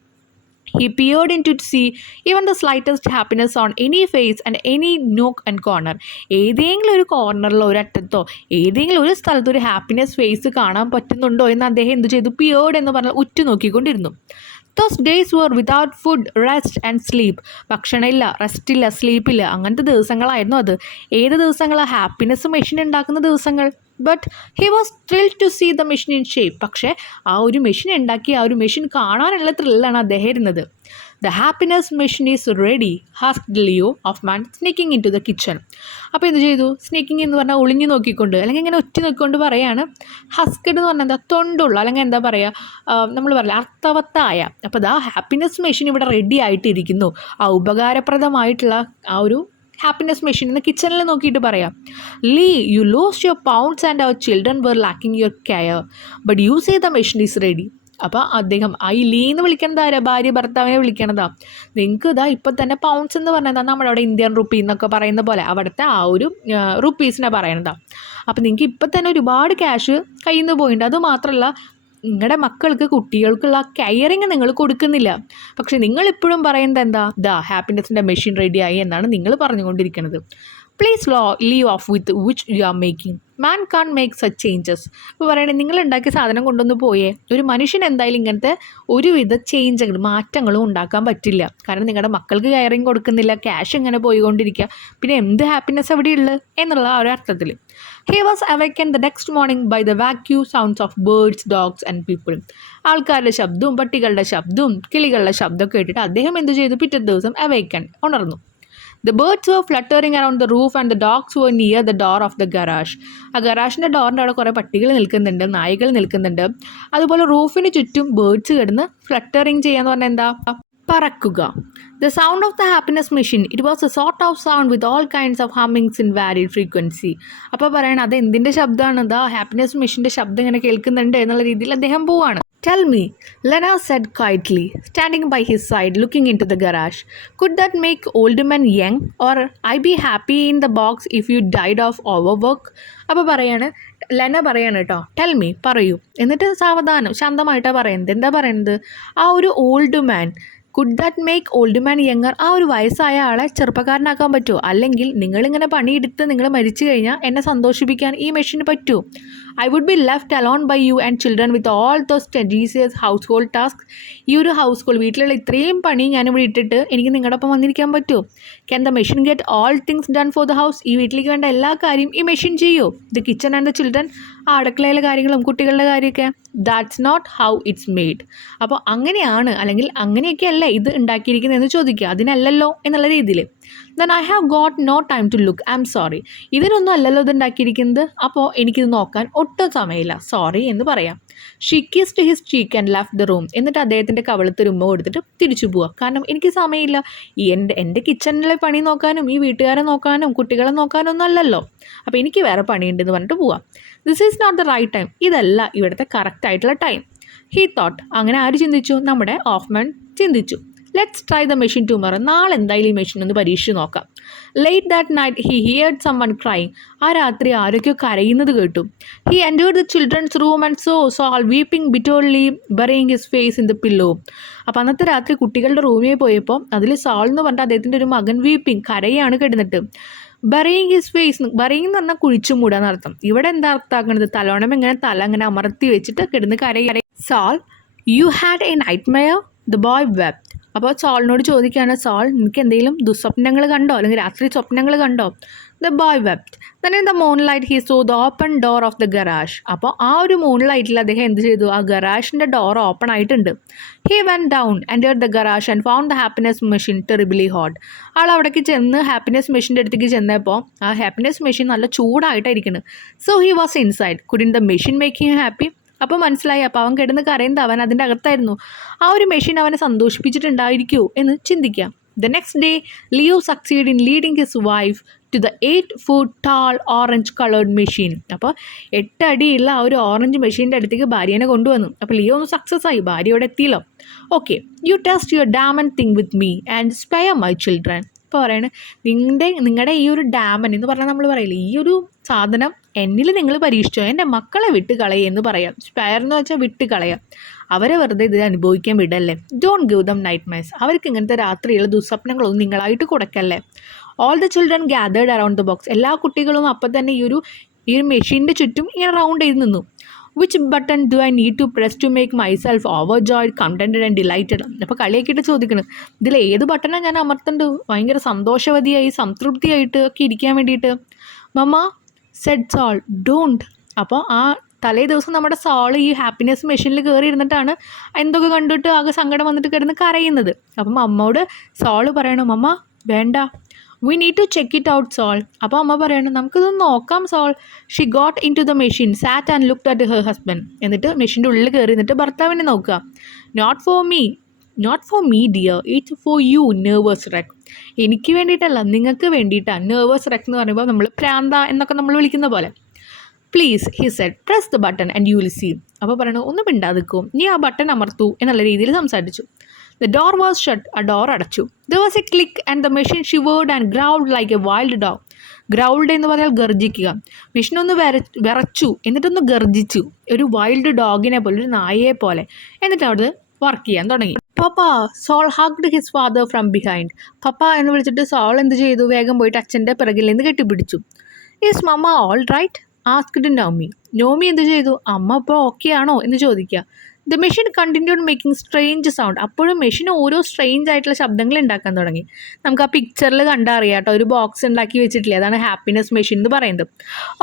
He peered in to see even the slightest happiness on any face and any nook and corner. ഏതെങ്കിലും ഒരു കോർണറിലോ ഒരറ്റത്തോ ഏതെങ്കിലും ഒരു സ്ഥലത്ത് ഒരു ഹാപ്പിനെസ് ഫേസ് കാണാൻ പറ്റുന്നുണ്ടോ എന്ന് അദ്ദേഹം എന്ത് ചെയ്തു, പിയേർഡ് എന്ന് പറഞ്ഞാൽ ഉറ്റുനോക്കിക്കൊണ്ടിരുന്നു. Those days were without food, rest and sleep. ഭക്ഷണമില്ല, റെസ്റ്റില്ല, സ്ലീപ്പില്ല, അങ്ങനത്തെ ദിവസങ്ങളായിരുന്നു അത്. ഏത് ദിവസങ്ങളാണ്? ഹാപ്പിനെസ് മെഷീൻ ഉണ്ടാക്കുന്ന ദിവസങ്ങൾ. But he was thrilled to see the machine in shape. പക്ഷേ ആ ഒരു മെഷീൻ ഉണ്ടാക്കി ആ ഒരു മെഷീൻ കാണാനുള്ള ത്രില്ലാണ് അദ്ദേഹം ഇരുന്നത്. The happiness machine is ready asked Leo Auffmann sneaking in to the kitchen. അപ്പോൾ എന്ത് ചെയ്തു, സ്നീക്കിംഗ് എന്ന് പറഞ്ഞാൽ ഒളിഞ്ഞു നോക്കിക്കൊണ്ട് അല്ലെങ്കിൽ ഇങ്ങനെ ഒറ്റ നോക്കിക്കൊണ്ട് പറയാണ്. ഹസ്ക്ഡ് എന്ന് പറഞ്ഞാൽ എന്താ, തൊണ്ടുള്ള അല്ലെങ്കിൽ എന്താ പറയുക, നമ്മൾ പറയില്ല അർത്ഥവത്തായ. അപ്പോൾ ദാ ഹാപ്പിനെസ് മെഷീൻ ഇവിടെ റെഡി ആയിട്ടിരിക്കുന്നു. ആ ഉപകാരപ്രദമായിട്ടുള്ള ആ ഒരു ഹാപ്പിനെസ് മെഷീൻ എന്ന് കിച്ചണിൽ നോക്കിയിട്ട് പറയാം. Lee you lost your pounds and our children were lacking your care but you say the machine is ready. അപ്പോൾ അദ്ദേഹം ഈ ലീ എന്ന് വിളിക്കണത് ആരാ, ഭാര്യ ഭർത്താവിനെ വിളിക്കണതാ. നിങ്ങൾക്ക് ഇതാ ഇപ്പം തന്നെ പൗണ്ട്സ് എന്ന് പറഞ്ഞതാ നമ്മുടെ അവിടെ ഇന്ത്യൻ റുപ്പി എന്നൊക്കെ പറയുന്ന പോലെ അവിടുത്തെ ആ ഒരു റുപ്പീസിനെ പറയണതാ. അപ്പോൾ നിങ്ങൾക്ക് ഇപ്പം തന്നെ ഒരുപാട് ക്യാഷ് കയ്യിൽ നിന്ന് പോയിട്ടുണ്ട്. അതുമാത്രമല്ല നിങ്ങളുടെ മക്കൾക്ക് കുട്ടികൾക്കുള്ള കെയറിങ് നിങ്ങൾ കൊടുക്കുന്നില്ല. പക്ഷെ നിങ്ങളിപ്പോഴും പറയുന്നത് എന്താ, ഹാപ്പിനെസ്സിൻ്റെ മെഷീൻ റെഡിയായി എന്നാണ് നിങ്ങൾ പറഞ്ഞുകൊണ്ടിരിക്കുന്നത്. Please leave off with which you are making. Man can make such changes. ഇപ്പോൾ പറയണേ നിങ്ങൾ ഉണ്ടാക്കിയ സാധനം കൊണ്ടൊന്ന് പോയേ. ഒരു മനുഷ്യൻ എന്തായാലും ഇങ്ങനത്തെ ഒരുവിധ ചേഞ്ചുകളും മാറ്റങ്ങളും ഉണ്ടാക്കാൻ പറ്റില്ല. കാരണം നിങ്ങളുടെ മക്കൾക്ക് കെയറിങ് കൊടുക്കുന്നില്ല, ക്യാഷ് ഇങ്ങനെ പോയിക്കൊണ്ടിരിക്കുക, പിന്നെ എന്ത് ഹാപ്പിനെസ് എവിടെയുള്ളത് എന്നുള്ള ആ ഒരു അർത്ഥത്തിൽ. He was awakened the next morning by the vacuum sounds of birds, dogs and people. ആൾക്കാരുടെ ശബ്ദവും പട്ടികളുടെ ശബ്ദവും കിളികളുടെ ശബ്ദമൊക്കെ കേട്ടിട്ട് അദ്ദേഹം എന്ത് ചെയ്തു, പിറ്റേ ദിവസം ഉണർന്നു. The birds were fluttering around the roof and the dogs were near the door of the garage. ആ ഗറാഷിൻ്റെ ഡോറിൻ്റെ അവിടെ കുറേ പട്ടികൾ നിൽക്കുന്നുണ്ട്, നായ്കൾ നിൽക്കുന്നുണ്ട്. അതുപോലെ റൂഫിന് ചുറ്റും ബേർഡ്സ് കിടന്ന് ഫ്ലട്ടറിങ് ചെയ്യാന്ന് പറഞ്ഞാൽ എന്താ, പറക്കുക. The sound of the happiness machine, it was a sort of sound with all kinds of hummings in varied frequency. അപ്പോൾ പറയണം അത് എന്തിൻ്റെ ശബ്ദമാണ്, ഹാപ്പിനെസ് മെഷീൻ്റെ ശബ്ദം ഇങ്ങനെ കേൾക്കുന്നുണ്ട് എന്നുള്ള രീതിയിൽ അദ്ദേഹം പോവാണ്. Tell me, Lena said quietly, standing by his side looking into the garage. Could that make old men young, or I be happy in the box if you died of overwork? അപ്പോൾ ലെന പറയാണ് കേട്ടോ, tell me, പറയൂ. എന്നിട്ട് സാവധാനം ശാന്തമായിട്ടാണ് പറയുന്നത്. എന്താ പറയുന്നത്, ആ ഒരു old man, could that make old man younger, ആ ഒരു വയസ്സായ ആളെ ചെറുപ്പക്കാരനാക്കാൻ പറ്റുമോ? അല്ലെങ്കിൽ നിങ്ങളിങ്ങനെ പണിയെടുത്ത് നിങ്ങൾ മരിച്ചു കഴിഞ്ഞാൽ എന്നെ സന്തോഷിപ്പിക്കാൻ ഈ മെഷീന് പറ്റുമോ? I would be left alone by you and children with all those tedious household task. ഈ ഒരു ഹൗസ് ഹോൾഡ് വീട്ടിലുള്ള ഇത്രയും പണി ഞാനിവിടെ ഇട്ടിട്ട് എനിക്ക് നിങ്ങളുടെ ഒപ്പം വന്നിരിക്കാൻ പറ്റുമോ? Can the machine get all things done for the house? ഈ വീട്ടിലേക്ക് വേണ്ട എല്ലാ കാര്യം ഈ മെഷീൻ ചെയ്യുമോ? The kitchen and the children, ആ അടുക്കളയിലെ കാര്യങ്ങളും കുട്ടികളുടെ കാര്യമൊക്കെ. That's not how it's made. അപ്പോൾ അങ്ങനെയാണ് അല്ലെങ്കിൽ അങ്ങനെയൊക്കെയല്ലേ ഇത് ഉണ്ടാക്കിയിരിക്കുന്നതെന്ന് ചോദിക്കുക, അതിനല്ലല്ലോ എന്നുള്ള രീതിയിൽ. Then I have got no time to look, I'm sorry. ഇതിനൊന്നും അല്ലല്ലോ ഇത് ഉണ്ടാക്കിയിരിക്കുന്നത്, അപ്പോൾ എനിക്കിത് നോക്കാൻ ഒട്ടും സമയമില്ല, സോറി എന്ന് പറയാം. She kissed his cheek and left the room. എന്നിട്ട് അദ്ദേഹത്തിൻ്റെ കവളത്ത് ഉമ്മ കൊടുത്തിട്ട് തിരിച്ചു പോവുക. കാരണം എനിക്ക് സമയമില്ല, എൻ്റെ കിച്ചണിലെ പണി നോക്കാനും ഈ വീട്ടുകാരെ നോക്കാനും കുട്ടികളെ നോക്കാനും ഒന്നും അല്ലല്ലോ, അപ്പോൾ എനിക്ക് വേറെ പണിയുണ്ടെന്ന് പറഞ്ഞിട്ട് പോവാം. This is not the right time, ഇതല്ല ഇവിടുത്തെ കറക്റ്റ് ആയിട്ടുള്ള ടൈം. He thought. അങ്ങനെ ആര് ചിന്തിച്ചു? നമ്മുടെ ഓഫ്മാൻ ചിന്തിച്ചു. Let's try the machine tomorrow. നാളെ എന്തായാലും ഈ മെഷീൻ ഒന്ന് പരീക്ഷിച്ച് നോക്കാം. Late that night he heard someone crying. ആ രാത്രി ആരൊക്കെയോ കരയുന്നത് കേട്ടു. He entered the children's room and saw Saul weeping bitterly burying his face in the pillow. അപ്പോൾ അന്നത്തെ രാത്രി കുട്ടികളുടെ റൂമിൽ പോയപ്പോൾ അതിൽ സോൾ എന്ന് പറഞ്ഞാൽ അദ്ദേഹത്തിൻ്റെ ഒരു മകൻ വീപ്പിംഗ്, കരയാണ് കിടന്നിട്ട്. ബറിയിങ് ഹിസ് ഫേസ്, ബറിയിങ് എന്ന് പറഞ്ഞാൽ കുഴിച്ചു മൂടുക എന്നർത്ഥം. ഇവിടെ എന്താ അർത്ഥമാക്കുന്നത്? തലോണം ഇങ്ങനെ തല അങ്ങനെ അമർത്തി വെച്ചിട്ട് കിടന്ന് കരയ. Saul, you had a nightmare? The boy wept. അപ്പോൾ സോളിനോട് ചോദിക്കുകയാണ്, സോൾ നിനക്ക് എന്തെങ്കിലും ദുസ്വപ്നങ്ങൾ കണ്ടോ, അല്ലെങ്കിൽ രാത്രി സ്വപ്നങ്ങൾ കണ്ടോ? The boy wept. Then in the moonlight he saw the open door of the garage. അപ്പോൾ ആ ഒരു മൂൺ ലൈറ്റിൽ അദ്ദേഹം എന്ത് ചെയ്തു? ആ ഗറാഷിൻ്റെ ഡോർ ഓപ്പൺ ആയിട്ടുണ്ട്. He went down entered the garage and found the happiness machine terribly hot. ആൾ അവിടേക്ക് ചെന്ന് ഹാപ്പിനെസ് മെഷീൻ്റെ അടുത്തേക്ക് ചെന്നപ്പോൾ ആ ഹാപ്പിനെസ് മെഷീൻ നല്ല ചൂടായിട്ടായിരിക്കുന്നത്. So he was inside. Couldn't the machine make him happy? അപ്പോൾ മനസ്സിലായി, അപ്പോൾ അവൻ കിടന്ന് കരയുന്നത് അവൻ അതിൻ്റെ അകത്തായിരുന്നു. ആ ഒരു മെഷീൻ അവനെ സന്തോഷിപ്പിച്ചിട്ടുണ്ടായിരിക്കുമോ എന്ന് ചിന്തിക്കാം. The next day Leo succeed in leading his wife to the 8 foot tall orange coloured machine. അപ്പോൾ 8 അടിയുള്ള ആ ഒരു ഓറഞ്ച് മെഷീൻ്റെ അടുത്തേക്ക് ഭാര്യനെ കൊണ്ടുവന്നു. അപ്പോൾ ലിയോ ഒന്ന് സക്സസ് ആയി, ഭാര്യ ഇവിടെ എത്തിയല്ലോ. Okay, you test your damn thing with me and spare my children. ഇപ്പോൾ പറയണത് നിങ്ങളുടെ ഈ ഒരു ഡാമൻ എന്ന് പറഞ്ഞാൽ നമ്മൾ പറയില്ലേ, ഈ ഒരു സാധനം എന്നിൽ നിങ്ങൾ പരീക്ഷിച്ചോ, എൻ്റെ മക്കളെ വിട്ട് കളയുക എന്ന് പറയാം. സ്പെയർ എന്ന് വെച്ചാൽ വിട്ട് കളയാം, അവരെ വെറുതെ ഇത് അനുഭവിക്കാൻ വിടല്ലേ. Don't give them nightmares. അവർക്ക് ഇങ്ങനത്തെ രാത്രിയുള്ള ദുസ്വപ്നങ്ങളൊന്നും നിങ്ങളായിട്ട് കൊടുക്കല്ലേ. All the children gathered around the box. എല്ലാ കുട്ടികളും അപ്പം തന്നെ ഈ ഒരു മെഷീൻ്റെ ചുറ്റും ഇങ്ങനെ റൗണ്ട് ചെയ്ത് നിന്നു. Which button do I need to press to make myself overjoyed contented and delighted. അപ്പോൾ കളിയാക്കിയിട്ട് ചോദിക്കണം, ഇതിൽ ഏത് ബട്ടണാണ് ഞാൻ അമർത്തേണ്ടത് ഭയങ്കര സന്തോഷവതിയായി സംതൃപ്തിയായിട്ട് ഒക്കെ ഇരിക്കാൻ വേണ്ടിയിട്ട്? മമ്മ സെഡ് സോൾ ഡോണ്ട്. അപ്പോൾ ആ തലേ ദിവസം നമ്മുടെ സോൾ ഈ ഹാപ്പിനെസ് മെഷീനിൽ കയറി ഇരുന്നിട്ടാണ് എന്തൊക്കെ കണ്ടിട്ട് ആകെ സങ്കടം വന്നിട്ട് കിടന്ന് കരയുന്നത്. അപ്പം അമ്മയോട് സോള് പറയണം, മമ്മ വേണ്ട, we need to check it out Sol. അപ്പോൾ അമ്മ പറയണം, നമുക്കിതൊന്ന് നോക്കാം Sol. She got in to the machine sat and looked at her husband. എന്നിട്ട് മെഷീൻ്റെ ഉള്ളിൽ കയറി എന്നിട്ട് ഭർത്താവിനെ നോക്കുക. Not for me dear, it's for you nervous wreck. എനിക്ക് വേണ്ടിയിട്ടല്ല, നിങ്ങൾക്ക് വേണ്ടിയിട്ടാണ്. നെർവസ് റെക്ക് എന്ന് പറയുമ്പോൾ നമ്മൾ പ്രാന്ത എന്നൊക്കെ നമ്മൾ വിളിക്കുന്ന പോലെ. Please he said press the button and you will see. അപ്പോൾ പറയണു, ഒന്ന് മിണ്ടാതിക്കും, നീ ആ ബട്ടൺ അമർത്തു എന്നുള്ള രീതിയിൽ സംസാരിച്ചു. The door was shut. ആ ഡോർ അടച്ചു. There was a click and the machine shivered and growled like a wild dog. Growled എന്ന് പറഞ്ഞാൽ ഗർജിക്കുക. മെഷീനൊന്ന് വിറച്ചു, എന്നിട്ടൊന്ന് ഗർജിച്ചു, ഒരു വൈൽഡ് ഡോഗിനെ പോലെ, ഒരു നായയെ പോലെ. എന്നിട്ട് അവിടെ വർക്ക് ചെയ്യാൻ തുടങ്ങി. Papa, Saul hugged his father from behind. Papa എന്ന് വിളിച്ചിട്ട് സോൾ എന്ത് ചെയ്തു? വേഗം പോയിട്ട് അച്ഛൻ്റെ പിറകിൽ നിന്ന് കെട്ടിപ്പിടിച്ചു. Is mamma all right asked Nomi. Nomi എന്ത് ചെയ്തു? അമ്മ ഇപ്പോൾ ഓക്കെ ആണോ എന്ന് ചോദിക്കുക. The machine continued making strange sound. അപ്പോഴും മെഷീൻ ഓരോ സ്ട്രേഞ്ച് ആയിട്ടുള്ള ശബ്ദങ്ങൾ ഉണ്ടാക്കാൻ തുടങ്ങി. നമുക്ക് ആ പിക്ചറിൽ കണ്ടറിയാം കേട്ടോ, ഒരു ബോക്സ് ഉണ്ടാക്കി വെച്ചിട്ടില്ലേ, അതാണ് ഹാപ്പിനെസ് മെഷീൻ എന്ന് പറയുന്നത്.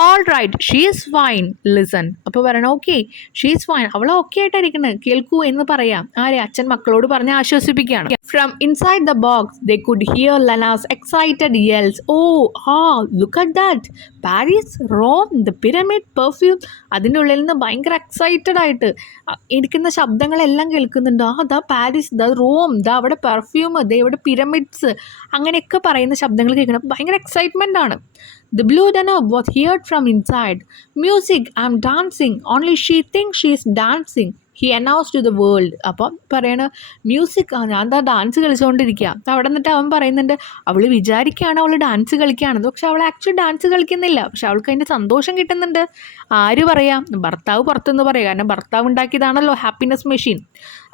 All right she is fine listen. അപ്പോൾ പറയണം, ഓക്കെ ഷീ ഈസ് ഫൈൻ, അവൾ ഓക്കെ ആയിട്ടായിരിക്കുന്നത്, കേൾക്കൂ എന്ന് പറയാം. ആരെ? അച്ഛൻ മക്കളോട് പറഞ്ഞ് ആശ്വസിപ്പിക്കുകയാണ്. From inside the box, they could hear Lena's excited yells. Oh, look at that! Paris, Rome, the pyramid, perfume. അതിൻ്റെ ഉള്ളിൽ നിന്ന് ഭയങ്കര എക്സൈറ്റഡ് ആയിട്ട് ഇരിക്കുന്ന ശബ്ദങ്ങളെല്ലാം കേൾക്കുന്നുണ്ട്. ദാ പാരീസ്, ദാ റോം, ദാ അവിടെ പെർഫ്യൂം, ദാ ഇവിടെ പിരമിഡ്സ്, അങ്ങനെയൊക്കെ പറയുന്ന ശബ്ദങ്ങൾ കേൾക്കണം. ഭയങ്കര എക്സൈറ്റ്മെൻ്റ് ആണ്. The blue denner was heard from inside. Music, I'm dancing. Only she thinks she is dancing. He announce to the world. അപ്പം പറയണ മ്യൂസിക് ഞാൻ എന്താ ഡാൻസ് കളിച്ചുകൊണ്ടിരിക്കുക. അപ്പം അവിടെ നിന്നിട്ട് അവൻ പറയുന്നുണ്ട് അവൾ വിചാരിക്കുകയാണ് അവൾ ഡാൻസ് കളിക്കുകയാണെന്ന്. പക്ഷെ അവൾ ആക്ച്വലി ഡാൻസ് കളിക്കുന്നില്ല. പക്ഷെ അവൾക്ക് അതിൻ്റെ സന്തോഷം കിട്ടുന്നുണ്ട്. ആര് പറയാം? ഭർത്താവ് പുറത്തുനിന്ന് പറയാം. കാരണം ഭർത്താവ് ഉണ്ടാക്കിയതാണല്ലോ happiness machine.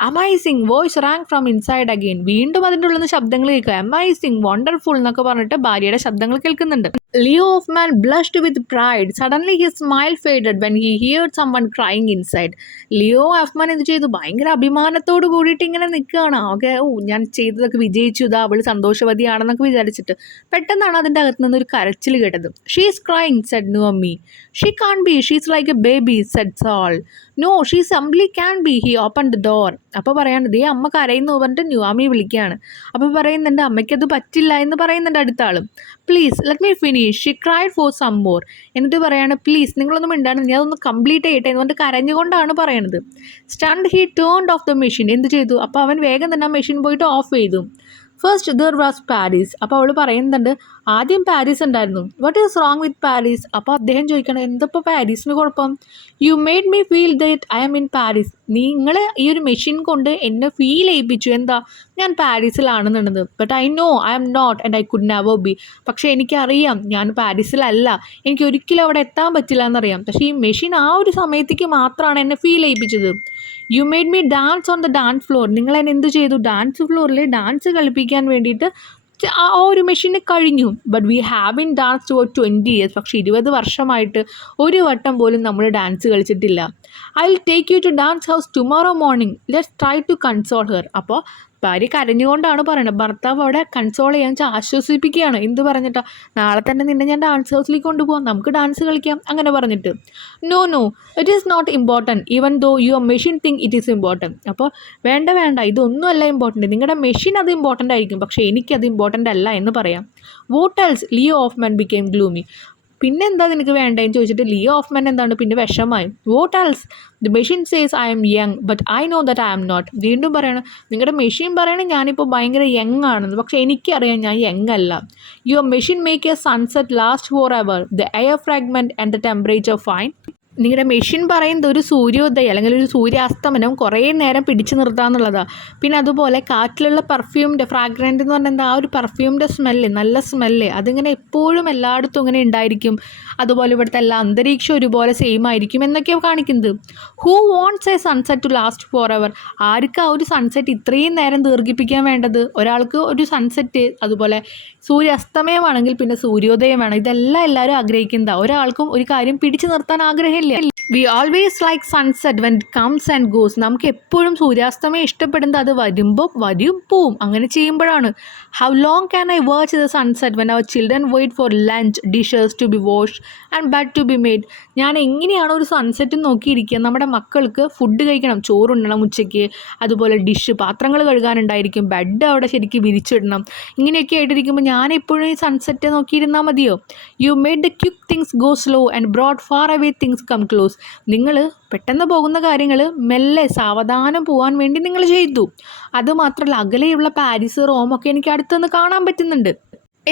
Amazing voice rang from inside again. വീണ്ടും അതിൻ്റെ ഉള്ളിൽ നിന്ന് ശബ്ദങ്ങൾ കേൾക്കുക. അമൈസിങ് വണ്ടർഫുൾ എന്നൊക്കെ പറഞ്ഞിട്ട് ഭാര്യയുടെ ശബ്ദങ്ങൾ കേൾക്കുന്നുണ്ട്. Leo Hoffman blushed with pride. Suddenly his smile faded when he heard someone crying inside. Leo Hoffman എന്ത് ചെയ്തു? ഭയങ്കര അഭിമാനത്തോട് കൂടിയിട്ട് ഇങ്ങനെ നിൽക്കുകയാണ്. ഓക്കെ, ഞാൻ ചെയ്തതൊക്കെ വിജയിച്ചു, ഇതാ അവൾ സന്തോഷവതിയാണെന്നൊക്കെ വിചാരിച്ചിട്ട് പെട്ടെന്നാണ് അതിൻ്റെ അകത്ത് നിന്നൊരു കരച്ചിൽ കേട്ടത്. She is crying said Naomi. She can't be, she is like a baby said Sol. No she simply can be. He open the door. അപ്പോൾ പറയാനുണ്ട് ഈ അമ്മ കരയുന്നു പറഞ്ഞിട്ട് ന്യൂആമി വിളിക്കുകയാണ്. അപ്പോൾ പറയുന്നുണ്ട് അമ്മയ്ക്കത് പറ്റില്ല എന്ന് പറയുന്നുണ്ട് അടുത്ത ആളും. Please let me finish. She cried for some more. എന്നിട്ട് പറയാണ് പ്ലീസ് നിങ്ങളൊന്നും മിണ്ടാണ്, ഞാൻ അതൊന്ന് കംപ്ലീറ്റ് ചെയ്യട്ടെ എന്ന് പറഞ്ഞിട്ട് കരഞ്ഞുകൊണ്ടാണ് പറയണത്. Stunt he turned of the machine. എന്ത് ചെയ്തു? അപ്പോൾ അവൻ വേഗം തന്നെ ആ മെഷീൻ പോയിട്ട് ഓഫ് ചെയ്തു. First there was Paris. അപ്പോൾ അവൾ പറയുന്നുണ്ട് ആദ്യം പാരീസ് ഉണ്ടായിരുന്നു. What is wrong with Paris? അപ്പോൾ അദ്ദേഹം ചോദിക്കണം എന്തപ്പോൾ പാരീസിന് കുഴപ്പം? You made me feel that I am in Paris. നിങ്ങൾ ഈ ഒരു മെഷീൻ കൊണ്ട് എന്നെ ഫീൽ ചെയ്യിപ്പിച്ചു എന്താ ഞാൻ പാരീസിലാണെന്നുള്ളത്. But I know I am not and I could never be. പക്ഷേ എനിക്കറിയാം ഞാൻ പാരീസിലല്ല, എനിക്ക് ഒരിക്കലും അവിടെ എത്താൻ പറ്റില്ല എന്നറിയാം. പക്ഷേ ഈ മെഷീൻ ആ ഒരു സമയത്തേക്ക് മാത്രമാണ് എന്നെ ഫീൽ ചെയ്യിപ്പിച്ചത്. You made me dance on the dance floor. നിങ്ങൾ എന്നെ എന്ത് ചെയ്തു? ഡാൻസ് ഫ്ലോറിൽ ഡാൻസ് കളിപ്പിക്കാൻ വേണ്ടിയിട്ട് ആ ഒരു മെഷീന് കഴിഞ്ഞു. But we have in dance for 20 years. പക്ഷേ 20 വർഷമായിട്ട് ഒരു വട്ടം പോലും നമ്മൾ ഡാൻസ് കളിച്ചിട്ടില്ല. I will take you to dance house tomorrow morning. Let's try to console her. അപ്പോൾ ഭാര്യ കരഞ്ഞുകൊണ്ടാണ് പറയുന്നത്. ഭർത്താവ് അവിടെ കൺസോൾ ചെയ്യാൻ ആശ്വസിപ്പിക്കുകയാണ്. എന്ത് പറഞ്ഞിട്ടാ? നാളെ തന്നെ നിന്നെ ഞാൻ ഡാൻസ് ഹൗസിലേക്ക് കൊണ്ടുപോകാം, നമുക്ക് ഡാൻസ് കളിക്കാം അങ്ങനെ പറഞ്ഞിട്ട്. No no it is not important even though your machine think it is important. അപ്പോൾ വേണ്ട ഇതൊന്നുമല്ല ഇമ്പോർട്ടൻറ്റ്, നിങ്ങളുടെ മെഷീൻ അത് ഇമ്പോർട്ടൻ്റ് ആയിരിക്കും, പക്ഷേ എനിക്കത് ഇമ്പോർട്ടൻ്റ് അല്ല എന്ന് പറയാം. Vote else? Leo Hoffman became gloomy. പിന്നെ എന്താ നിനക്ക് വേണ്ടതെന്ന് ചോദിച്ചിട്ട് ലിയോ ഹോഫ്മാൻ എന്താണ് പിന്നെ വിഷമായി. What else? The machine says I'm young but I know that I'm not. വീണ്ടും പറയണം നിങ്ങളുടെ മെഷീൻ പറയണേ ഞാനിപ്പോൾ ഭയങ്കര യങ് ആണെന്ന്, പക്ഷേ എനിക്കറിയാം ഞാൻ യങ് അല്ല. Your machine make A sunset last for ever, the air fragment and the temperature fine. നിങ്ങളുടെ മെഷീൻ പറയുന്നത് ഒരു സൂര്യോദയം അല്ലെങ്കിൽ ഒരു സൂര്യാസ്തമനം കുറേ നേരം പിടിച്ചു നിർത്താമെന്നുള്ളതാണ്. പിന്നെ അതുപോലെ കാറ്റിലുള്ള പെർഫ്യൂമിൻ്റെ ഫ്രാഗ്രൻ്റ് എന്ന് പറഞ്ഞാൽ എന്താ ആ ഒരു പെർഫ്യൂമിൻ്റെ സ്മെല്ല്, നല്ല സ്മെല്ല് അതിങ്ങനെ എപ്പോഴും എല്ലായിടത്തും ഇങ്ങനെ ഉണ്ടായിരിക്കും. അതുപോലെ ഇവിടുത്തെ എല്ലാ അന്തരീക്ഷം ഒരുപോലെ സെയിം ആയിരിക്കും എന്നൊക്കെയാണ് കാണിക്കുന്നത്. Who wants a sunset to last forever? ആർക്ക് ആ ഒരു സൺസെറ്റ് ഇത്രയും നേരം ദീർഘിപ്പിക്കാൻ വേണ്ടത്? ഒരാൾക്ക് ഒരു സൺസെറ്റ്, അതുപോലെ സൂര്യാസ്തമയമാണെങ്കിൽ പിന്നെ സൂര്യോദയം വേണം. ഇതെല്ലാം എല്ലാവരും ആഗ്രഹിക്കുന്നതാണ്. ഒരാൾക്കും ഒരു കാര്യം പിടിച്ചു നിർത്താൻ ആഗ്രഹമില്ല. We always like sunset when it comes and goes. നമുക്ക് എപ്പോഴും സൂര്യാസ്തമയം ഇഷ്ടപ്പെടുന്നത് അത് വരുമ്പോൾ വരും പോവും അങ്ങനെ ചെയ്യുമ്പോഴാണ്. How long can I watch the sunset when our children wait for lunch dishes to be wash and bed to be made? ഞാൻ എങ്ങനെയാണ് ഒരു സൺസെറ്റ് നോക്കിയിരിക്കുക? നമ്മുടെ മക്കൾക്ക് ഫുഡ് കഴിക്കണം, ചോറുണ്ടണം ഉച്ചയ്ക്ക്, അതുപോലെ ഡിഷ് പാത്രങ്ങൾ കഴുകാനുണ്ടായിരിക്കും, ബെഡ് അവിടെ ശരിക്കും വിരിച്ചിടണം, ഇങ്ങനെയൊക്കെ ആയിട്ടിരിക്കുമ്പോൾ ഞാൻ എപ്പോഴും ഈ സൺസെറ്റ് നോക്കിയിരുന്നാൽ മതിയോ? You made the quick things go slow and brought far away things come close. നിങ്ങൾ പെട്ടെന്ന് പോകുന്ന കാര്യങ്ങൾ മെല്ലെ സാവധാനം പോകാൻ വേണ്ടി നിങ്ങൾ ചെയ്തു. അതുമാത്രമല്ല അകലെയുള്ള പാരീസ് റോമൊക്കെ എനിക്ക് അടുത്തുനിന്ന് കാണാൻ പറ്റുന്നുണ്ട്.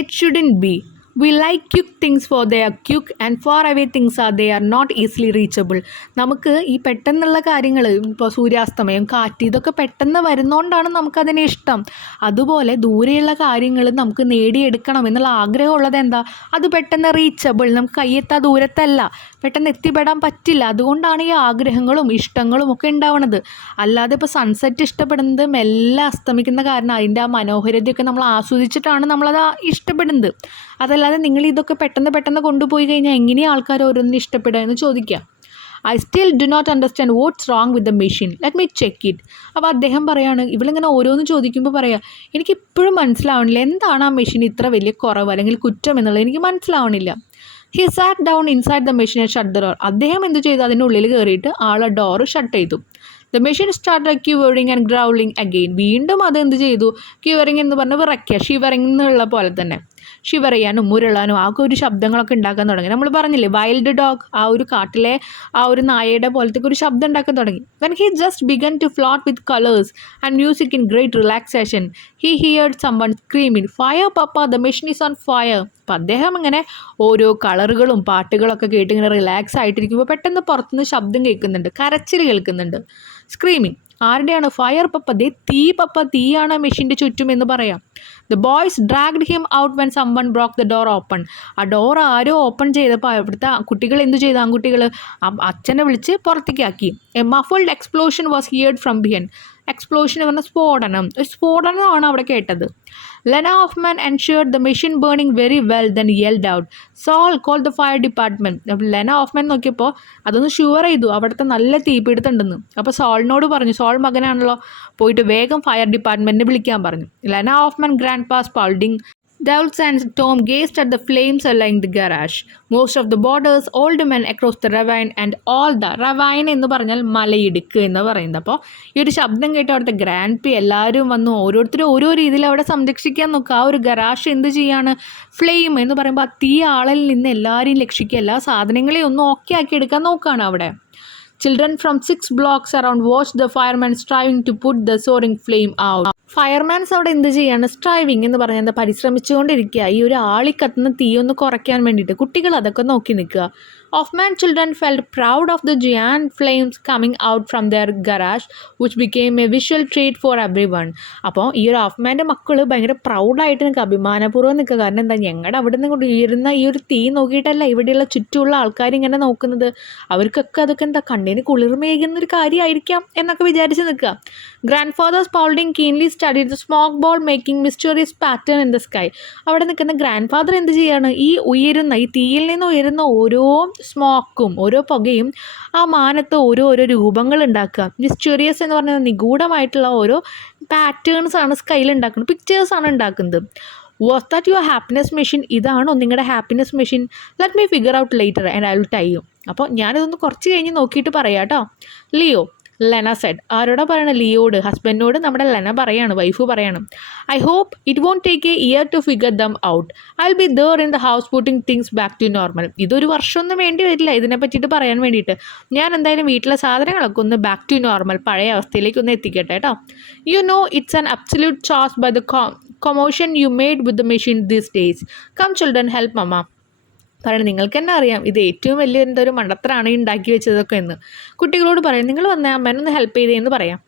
It shouldn't B. We like quick things for they are quick and far away things they are not easily reachable. നമുക്ക് ഈ പെട്ടെന്നുള്ള കാര്യങ്ങൾ ഇപ്പോൾ സൂര്യാസ്തമയം, കാറ്റ് ഇതൊക്കെ പെട്ടെന്ന് വരുന്നതുകൊണ്ടാണ് നമുക്കതിനെ ഇഷ്ടം. അതുപോലെ ദൂരെയുള്ള കാര്യങ്ങൾ നമുക്ക് നേടിയെടുക്കണം എന്നുള്ള ആഗ്രഹമുള്ളത് എന്താ? അത് പെട്ടെന്ന് റീച്ചബിൾ, നമുക്ക് കയ്യെത്താ ദൂരത്തല്ല, പെട്ടെന്ന് എത്തിപ്പെടാൻ പറ്റില്ല. അതുകൊണ്ടാണ് ഈ ആഗ്രഹങ്ങളും ഇഷ്ടങ്ങളും ഒക്കെ ഉണ്ടാവുന്നത്. അല്ലാതെ ഇപ്പോൾ സൺസെറ്റ് ഇഷ്ടപ്പെടുന്നത് മെല്ലെ അസ്തമിക്കുന്ന കാരണം അതിൻ്റെ ആ മനോഹരതയൊക്കെ നമ്മൾ ആസ്വദിച്ചിട്ടാണ് നമ്മളത് ഇഷ്ടപ്പെടുന്നത്. അതല്ലാതെ നിങ്ങൾ ഇതൊക്കെ പെട്ടെന്ന് കൊണ്ടുപോയി കഴിഞ്ഞാൽ എങ്ങനെയാണ് ആൾക്കാർ ഓരോന്നും ഇഷ്ടപ്പെടുക എന്ന് ചോദിക്കാം. I still do not understand what's wrong with the machine, let me check it. അപ്പോൾ അദ്ദേഹം പറയാണ്, ഇവളിങ്ങനെ ഓരോന്ന് ചോദിക്കുമ്പോൾ പറയാം എനിക്കിപ്പോഴും മനസ്സിലാവണില്ല എന്താണ് ആ മെഷീൻ ഇത്ര വലിയ കുറവ് അല്ലെങ്കിൽ കുറ്റം എന്നുള്ളത് എനിക്ക് മനസ്സിലാവണില്ല. He sat down inside the machine and shut the door. അദ്ദേഹം എന്ത് ചെയ്തു? അതിൻ്റെ ഉള്ളിൽ കയറിയിട്ട് ആളെ ഡോറ് ഷട്ട് ചെയ്തു. The machine start quivering and growling again. വീണ്ടും അത് എന്ത് ചെയ്തു? ക്യൂവറിങ് എന്ന് പറഞ്ഞ് വിറയ്ക്കുക, ഷിവറിങ് എന്നുള്ള പോലെ തന്നെ. ഷിവർ ചെയ്യാനും മുരളാനും ആ ഒരു ശബ്ദങ്ങളൊക്കെ ഉണ്ടാക്കാൻ തുടങ്ങി. നമ്മൾ പറഞ്ഞില്ലേ വൈൽഡ് ഡോഗ്, ആ ഒരു കാട്ടിലെ ആ ഒരു നായയുടെ പോലത്തെ ഒരു ശബ്ദം ഉണ്ടാക്കാൻ തുടങ്ങി. When he just began to float with colours and music in great relaxation he heard someone screaming fire papa the machine is on fire. അപ്പം അദ്ദേഹം ഇങ്ങനെ ഓരോ കളറുകളും പാട്ടുകളൊക്കെ കേട്ട് ഇങ്ങനെ റിലാക്സ് ആയിട്ടിരിക്കുമ്പോൾ പെട്ടെന്ന് പുറത്തുനിന്ന് ശബ്ദം കേൾക്കുന്നുണ്ട്, കരച്ചിൽ കേൾക്കുന്നുണ്ട്. സ്ക്രീമിങ് ആരുടെയാണ്? ഫയർ പപ്പ. ദേ തീ പപ്പ, തീയാണ് മെഷീൻ്റെ ചുറ്റും എന്ന് പറയാം. The boys dragged him out when someone broke the door open. ആ ഡോർ ആരോ ഓപ്പൺ ചെയ്തപ്പോൾ അവിടുത്തെ കുട്ടികൾ എന്തു ചെയ്തു? ആൺകുട്ടികൾ അച്ഛനെ വിളിച്ച് പുറത്തേക്ക് ആക്കി. A muffled explosion was heard from behind. Explosion പറഞ്ഞ സ്ഫോടനം, ഒരു സ്ഫോടനമാണ് അവിടെ കേട്ടത്. Lena Hoffmann ensured the machine burning very well then yelled out Sol call the fire department. അപ്പോൾ ലെന ഹോഫ്മാൻ നോക്കിയപ്പോൾ അതൊന്ന് ഷുവർ ചെയ്തു അവിടുത്തെ നല്ല തീപിടുത്തുണ്ടെന്ന്. അപ്പോൾ സോളിനോട് പറഞ്ഞു, സോൾ മകനാണല്ലോ, പോയിട്ട് വേഗം ഫയർ ഡിപ്പാർട്ട്മെൻറ്റിനെ വിളിക്കാൻ പറഞ്ഞു. ലെന ഹോഫ്മാൻ ഗ്രാൻഡ് പാ Spalding Dowds and Tom gazed at the flames along the garage. Most of the boarders, old men across the ravine and all the ravine എന്ന് പറഞ്ഞാൽ മലയിടുക്ക് എന്ന് പറയുന്നത്. അപ്പോൾ ഈ ഒരു ശബ്ദം കേട്ട് അവിടുത്തെ ഗ്രാൻഡ് പി എല്ലാവരും വന്നു ഓരോരുത്തരും ഓരോ രീതിയിൽ അവിടെ സംരക്ഷിക്കാൻ നോക്കുക. ആ ഒരു ഗറാഷ് എന്ത് ചെയ്യാണ്? ഫ്ലെയിം എന്ന് പറയുമ്പോൾ ആ തീ ആളിൽ നിന്ന് എല്ലാവരെയും രക്ഷിക്കുക, എല്ലാ സാധനങ്ങളെയും ഒന്ന് ഓക്കെ ആക്കി എടുക്കാൻ നോക്കുകയാണ് അവിടെ. Children from 6 blocks around watched the firemen striving to put the soaring flame out. ഫയർമാൻസ് അവിടെ എന്ത് ചെയ്യാണ്? സ്ട്രൈവിങ് എന്ന് പറഞ്ഞാൽ എന്താ? പരിശ്രമിച്ചുകൊണ്ടിരിക്കുക ഈ ഒരു ആളിക്കത്തുന്ന തീ ഒന്ന് കുറയ്ക്കാൻ വേണ്ടിയിട്ട്. കുട്ടികൾ അതൊക്കെ നോക്കി നിൽക്കുക. Hoffman children felt proud of the giant flames coming out from their garage, which became a visual treat for everyone. അപ്പോൾ ഈ ഒരു ഹോഫ്മാൻ്റെ മക്കൾ ഭയങ്കര പ്രൗഡായിട്ട് നിൽക്കുക, അഭിമാനപൂർവ്വം നിൽക്കുക. കാരണം എന്താ? ഞങ്ങളുടെ അവിടെ നിന്ന് കൊണ്ട് ഉയരുന്ന ഈ ഒരു തീ നോക്കിയിട്ടല്ല ഇവിടെയുള്ള ചുറ്റുമുള്ള ആൾക്കാർ ഇങ്ങനെ നോക്കുന്നത്, അവർക്കൊക്കെ അതൊക്കെ എന്താ കണ്ണിന് കുളിർമേകുന്നൊരു കാര്യമായിരിക്കാം എന്നൊക്കെ വിചാരിച്ച് നിൽക്കുക. Grandfather Spaulding keenly study the smoke ball making mysterious pattern in the sky. അവിടെ നിൽക്കുന്ന ഗ്രാൻഡ് ഫാദർ എന്ത് ചെയ്യാണ്? ഈ ഉയരുന്ന ഈ തീയിൽ നിന്ന് ഉയരുന്ന ഓരോ സ്മോക്കും ഓരോ പുകയും ആ മാനത്ത് ഓരോ രൂപങ്ങൾ ഉണ്ടാക്കുക. മിസ്റ്റീരിയസ് എന്ന് പറഞ്ഞാൽ നിഗൂഢമായിട്ടുള്ള ഓരോ പാറ്റേൺസ് ആണ് സ്കൈയിൽ ഉണ്ടാക്കുന്നത്, പിക്ചേഴ്സാണ് ഉണ്ടാക്കുന്നത്. Was that your happiness machine? ഇതാണോ നിങ്ങളുടെ happiness machine? Let me figure out later and I will tell you. അപ്പോൾ ഞാനിതൊന്ന് കുറച്ച് കഴിഞ്ഞ് നോക്കിയിട്ട് പറയാം കേട്ടോ. Leo, Lena said. ആരോടാ പറയണം? ലിയോട്, ഹസ്ബൻഡിനോട് നമ്മുടെ ലെന പറയാണ്, വൈഫ് പറയാണ്. I hope it won't take a year to figure them out. I will be there in the house putting things back to normal. ഇതൊരു വർഷമൊന്നും വേണ്ടി വരില്ല ഇതിനെ പറ്റിയിട്ട് പറയാൻ വേണ്ടിയിട്ട്. ഞാൻ എന്തായാലും വീട്ടിലെ സാധനങ്ങളൊക്കെ ഒന്ന് ബാക്ക് ടു നോർമൽ, പഴയ അവസ്ഥയിലേക്ക് ഒന്ന് എത്തിക്കട്ടെ കേട്ടോ. You know it's an absolute chaos by the commotion you made with the machine these days. Come children, help mama. കാരണം നിങ്ങൾക്ക് തന്നെ അറിയാം ഇത് ഏറ്റവും വലിയ എന്തൊരു മണ്ടത്തരാണ് ഉണ്ടാക്കി വെച്ചതൊക്കെ എന്ന്. കുട്ടികളോട് പറയാം, നിങ്ങൾ വന്നേ അമ്മേനൊന്ന് ഹെൽപ്പ് ചെയ്തേ എന്ന് പറയാം.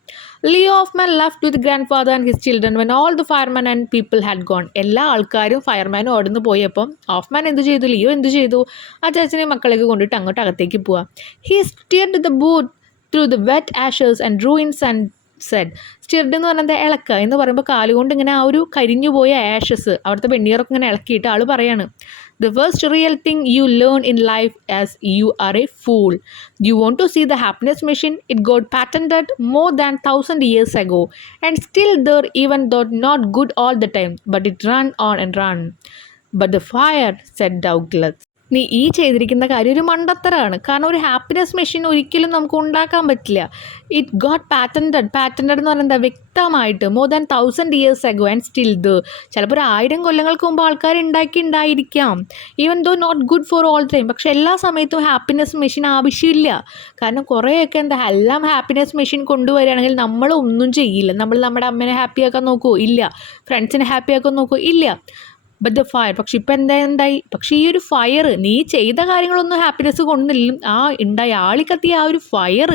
Leo Hoffmann left with grandfather and his children when all the fireman and people had gone. എല്ലാ ആൾക്കാരും ഫയർമാനും ഓടുന്ന് പോയപ്പം ഹോഫ്മാൻ എന്ത് ചെയ്തു? ലിയോ എന്ത് ചെയ്തു? ആ ചേച്ചനെയും മക്കളേക്ക് കൊണ്ടിട്ട് അങ്ങോട്ട് അകത്തേക്ക് പോവാം. He stirred the boot through the wet ആഷേഴ്സ് and ruins and said. Stirred എന്ന് പറയുന്നത് ഇളക്കുക എന്ന് പറയുമ്പോൾ കാലുകൊണ്ട് ഇങ്ങനെ ആ ഒരു കരിഞ്ഞു പോയ ആഷസ് അവിടുത്തെ വെണ്ണീറൊക്കെ ഇങ്ങനെ ഇളക്കിയിട്ട് ആൾ പറയാണ്, the first real thing you learn in life as you are a fool. You want to see the happiness machine? It got patented more than 1,000 years ago and still there, even though not good all the time, but it run on and run. But the fire, said Douglas. നീ ഈ ചെയ്തിരിക്കുന്ന കാര്യം ഒരു മണ്ടത്തരമാണ്. കാരണം ഒരു happiness machine ഒരിക്കലും നമുക്ക് ഉണ്ടാക്കാൻ പറ്റില്ല. ഇറ്റ് ഗോട്ട് പാറ്റൻറ്റഡ് എന്ന് പറഞ്ഞാൽ എന്താ? വ്യക്തമായിട്ട് more than 1,000 years ago and still there. ചിലപ്പോൾ 1000 കൊല്ലങ്ങൾക്ക് മുമ്പ് ആൾക്കാർ ഉണ്ടായിരിക്കാം. Even though not good for all time. പക്ഷെ എല്ലാ സമയത്തും ഹാപ്പിനെസ് മെഷീൻ ആവശ്യമില്ല. കാരണം കുറേയൊക്കെ എന്താ എല്ലാം ഹാപ്പിനെസ് മെഷീൻ കൊണ്ടുവരികയാണെങ്കിൽ നമ്മൾ ഒന്നും ചെയ്യില്ല. നമ്മൾ നമ്മുടെ അമ്മേനെ ഹാപ്പിയാക്കാൻ നോക്കുമോ? ഇല്ല. ഫ്രണ്ട്സിനെ ഹാപ്പിയാക്കാൻ നോക്കുമോ? ഇല്ല. But the fire. പക്ഷെ ഇപ്പം എന്തായി? പക്ഷേ ഈ ഒരു ഫയർ നീ ചെയ്ത കാര്യങ്ങളൊന്നും ഹാപ്പിനെസ് കൊണ്ടില്ല. ആ ഉണ്ടായി ആളിക്കത്തിയ ആ ഒരു fire,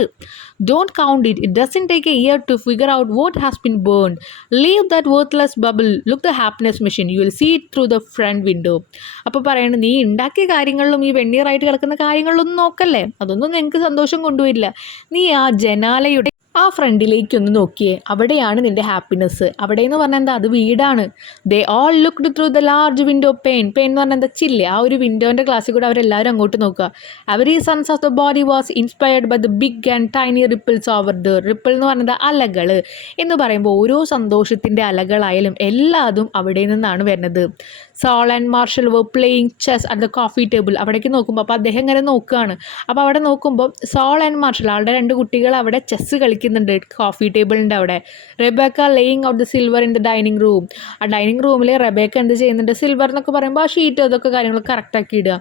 don't count it. It doesn't take a year to figure out what has been burn. Leave that worthless bubble, look the happiness machine, you will see it through the front window. അപ്പോൾ പറയണത് നീ ഉണ്ടാക്കിയ കാര്യങ്ങളിലും ഈ വെണ്ണീറായിട്ട് കിടക്കുന്ന കാര്യങ്ങളിലൊന്നും നോക്കല്ലേ, അതൊന്നും നിനക്ക് സന്തോഷം കൊണ്ടുവരില്ല. നീ ആ ജനാലയുടെ ആ ഫ്രണ്ടിലേക്കൊന്ന് നോക്കിയേ, അവിടെയാണ് നിൻ്റെ ഹാപ്പിനെസ്. അവിടെ എന്ന് പറഞ്ഞാൽ എന്താ? അത് വീടാണ്. They all looked through the large window pain എന്ന് പറഞ്ഞാൽ എന്താ? ചില്ല്. ആ ഒരു വിൻഡോൻ്റെ ഗ്ലാസ്സിൽ കൂടെ അവരെല്ലാവരും അങ്ങോട്ട് നോക്കുക. Every sense of the body was inspired by the big and tiny ripples over the. Ripple എന്ന് പറയുന്നത് അലകൾ എന്ന് പറയുമ്പോൾ ഓരോ സന്തോഷത്തിൻ്റെ അലകളായാലും എല്ലാതും അവിടെ നിന്നാണ് വരുന്നത്. Sol and Marshall were playing chess at the coffee table. അവിടേക്ക് നോക്കുമ്പോൾ അപ്പോൾ അദ്ദേഹം ഇങ്ങനെ നോക്കുകയാണ്. അപ്പോൾ അവിടെ നോക്കുമ്പോൾ സോൾ ആൻഡ് മാർഷൽ ആളുടെ 2 കുട്ടികൾ അവിടെ ചെസ്സ് കളിക്കുന്നുണ്ട് കോഫി ടേബിളിൻ്റെ അവിടെ. Rebecca laying out the silver in the dining room. ആ ഡൈനിങ് റൂമിൽ റെബേക്ക എന്ത് ചെയ്യുന്നുണ്ട്, സിൽവർ എന്നൊക്കെ പറയുമ്പോൾ ആ ഷീറ്റ് അതൊക്കെ കാര്യങ്ങൾ കറക്റ്റാക്കി ഇടുക.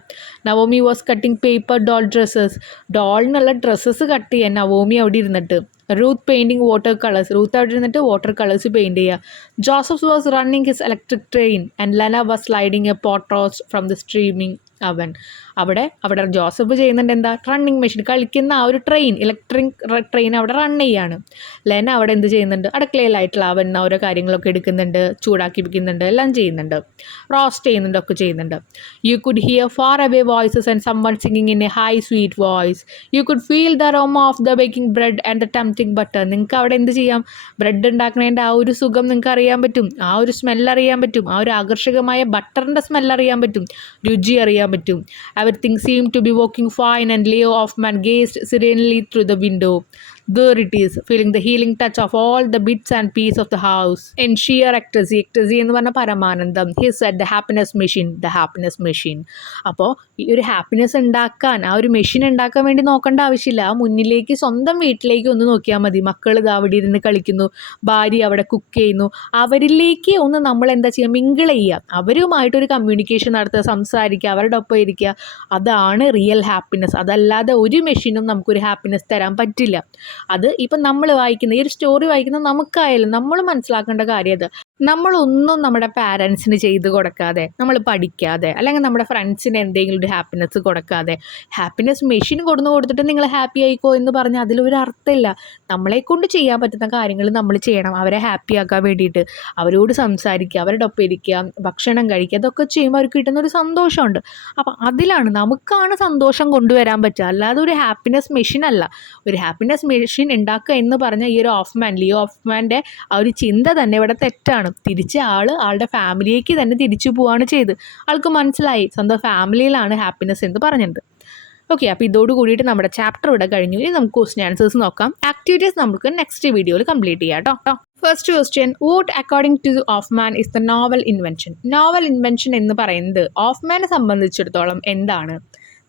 Naomi was cutting paper doll dresses. ഡോളിനുള്ള ഡ്രസ്സസ് കട്ട് ചെയ്യാൻ നവോമി അവിടെ ഇരുന്നിട്ട്. Ruth painting water colours. Ruth അവിടെ ഇരുന്നിട്ട് വാട്ടർ കളേഴ്സ് പെയിൻറ്റ് ചെയ്യുക. Joseph was running his electric train and Lena was sliding a pot roast from the streaming oven. അവിടെ Joseph ചെയ്യുന്നുണ്ട് എന്താ, റണ്ണിങ് മെഷീൻ, കളിക്കുന്ന ആ ഒരു ട്രെയിൻ, ഇലക്ട്രിക് ട്രെയിൻ അവിടെ റൺ ചെയ്യാണ്. ലെന അവിടെ എന്ത് ചെയ്യുന്നുണ്ട്, അടുക്കളയിലായിട്ടുള്ള അവൻ ഓരോ കാര്യങ്ങളൊക്കെ എടുക്കുന്നുണ്ട്, ചൂടാക്കി വെക്കുന്നുണ്ട്, എല്ലാം ചെയ്യുന്നുണ്ട്, റോസ്റ്റ് ചെയ്യുന്നുണ്ട്, ഒക്കെ ചെയ്യുന്നുണ്ട്. You could here far away voices and someone singing in A high sweet voice. You could feel the aroma of the baking bread and the tempting butter. നിങ്ങൾക്ക് അവിടെ എന്ത് ചെയ്യാം, ബ്രെഡ് ഉണ്ടാക്കുന്നതിൻ്റെ ആ ഒരു സുഖം നിങ്ങൾക്ക് അറിയാൻ പറ്റും, ആ ഒരു സ്മെല്ല് അറിയാൻ പറ്റും, ആ ഒരു ആകർഷകമായ ബട്ടറിൻ്റെ സ്മെല്ല് അറിയാൻ പറ്റും, രുചി അറിയാൻ പറ്റും. Everything seemed to be working fine and Leo Hoffman gazed serenely through the window. There it is, feeling the healing touch of all the bits and pieces of the house. In sheer ecstasy എന്ന് പറഞ്ഞ പരമാനന്ദം. He said the happiness machine. അപ്പോൾ ഈ ഒരു happiness ഉണ്ടാക്കാൻ, ആ ഒരു machine ഉണ്ടാക്കാൻ വേണ്ടി നോക്കേണ്ട ആവശ്യമില്ല. ആ മുന്നിലേക്ക്, സ്വന്തം വീട്ടിലേക്ക് ഒന്ന് നോക്കിയാൽ മതി. മക്കൾ ഇത് അവിടെ ഇരുന്ന് കളിക്കുന്നു, ഭാര്യ അവിടെ കുക്ക് ചെയ്യുന്നു. അവരിലേക്ക് ഒന്ന് നമ്മൾ എന്താ ചെയ്യുക, മിങ്കിൾ ചെയ്യുക, അവരുമായിട്ടൊരു കമ്മ്യൂണിക്കേഷൻ നടത്തുക, സംസാരിക്കുക, അവരുടെ ഒപ്പം ഇരിക്കുക. അതാണ് റിയൽ ഹാപ്പിനെസ്. അതല്ലാതെ ഒരു മെഷീനും നമുക്കൊരു ഹാപ്പിനെസ് തരാൻ പറ്റില്ല. അത് ഇപ്പം നമ്മൾ വായിക്കുന്ന ഈ ഒരു സ്റ്റോറി വായിക്കുന്ന നമുക്കായാലും നമ്മൾ മനസ്സിലാക്കേണ്ട കാര്യം അത്, നമ്മളൊന്നും നമ്മുടെ പാരൻസിന് ചെയ്ത് കൊടുക്കാതെ, നമ്മൾ പഠിക്കാതെ, അല്ലെങ്കിൽ നമ്മുടെ ഫ്രണ്ട്സിന് എന്തെങ്കിലും ഒരു ഹാപ്പിനെസ് കൊടുക്കാതെ ഹാപ്പിനെസ് മെഷീൻ കൊടുത്തിട്ട് നിങ്ങൾ ഹാപ്പി ആയിക്കോ എന്ന് പറഞ്ഞാൽ അതിലൊരു അർത്ഥമില്ല. നമ്മളെക്കൊണ്ട് ചെയ്യാൻ പറ്റുന്ന കാര്യങ്ങൾ നമ്മൾ ചെയ്യണം, അവരെ ഹാപ്പി ആക്കാൻ വേണ്ടിയിട്ട്. അവരോട് സംസാരിക്കുക, അവരുടെ ഒപ്പം ഇരിക്കുക, ഭക്ഷണം കഴിക്കുക, അതൊക്കെ ചെയ്യുമ്പോൾ അവർക്ക് കിട്ടുന്നൊരു സന്തോഷമുണ്ട്. അപ്പം അതിലാണ് നമുക്കാണ് സന്തോഷം കൊണ്ടുവരാൻ പറ്റുക, അല്ലാതെ ഒരു ഹാപ്പിനെസ് മെഷീൻ അല്ല. ഒരു ഹാപ്പിനെസ് മെഷീൻ ഉണ്ടാക്കുക എന്ന് പറഞ്ഞാൽ ഈ ഒരു ലിയോ ഓഫ്മാൻ്റെ ആ ഒരു ചിന്ത തന്നെ ഇവിടെ തെറ്റാണ്. തിരിച്ച് ആളുടെ ഫാമിലിയേക്ക് തന്നെ തിരിച്ചു പോവുകയാണ് ചെയ്ത്. ആൾക്ക് മനസ്സിലായി സ്വന്തം ഫാമിലിയിലാണ് ഹാപ്പിനെസ് എന്ന് പറഞ്ഞത്. ഓക്കെ, അപ്പോൾ ഇതോട് കൂടിയിട്ട് നമ്മുടെ ചാപ്റ്റർ ഇവിടെ കഴിഞ്ഞു. ഇനി നമുക്ക് ക്വസ്റ്റ്യൻ ആൻസേഴ്സ് നോക്കാം. ആക്ടിവിറ്റീസ് നമുക്ക് നെക്സ്റ്റ് വീഡിയോയിൽ കംപ്ലീറ്റ് ചെയ്യാം കേട്ടോ. First question, what according to Auffmann is the novel invention. Novel invention എന്ന് പറയുന്നത് ഓഫ്മാനെ സംബന്ധിച്ചിടത്തോളം എന്താണ്?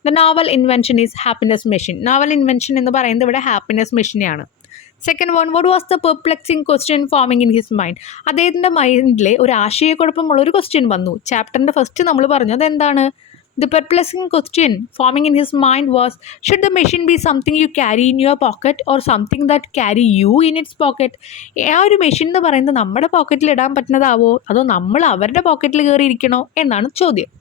The novel invention is happiness machine. Novel invention എന്ന് പറയുന്നത് ഇവിടെ ഹാപ്പിനെസ് മെഷീനാണ്. Second one, what was the perplexing question forming in his mind. അദ്ദേഹത്തിൻ്റെ മൈൻഡിൽ ഒരു ആശയക്കുഴപ്പമുള്ളൊരു ക്വസ്റ്റ്യൻ വന്നു. ചാപ്റ്ററിൻ്റെ ഫസ്റ്റ് നമ്മൾ പറഞ്ഞു അതെന്താണ്? The perplexing question forming in his mind was, should the machine be something you carry in your pocket or something that carry you in its pocket. ആ ഒരു മെഷീൻ എന്ന് പറയുന്നത് നമ്മുടെ പോക്കറ്റിൽ ഇടാൻ പറ്റുന്നതാവോ അതോ നമ്മൾ അവരുടെ പോക്കറ്റിൽ കയറിയിരിക്കണോ എന്നാണ് ചോദ്യം.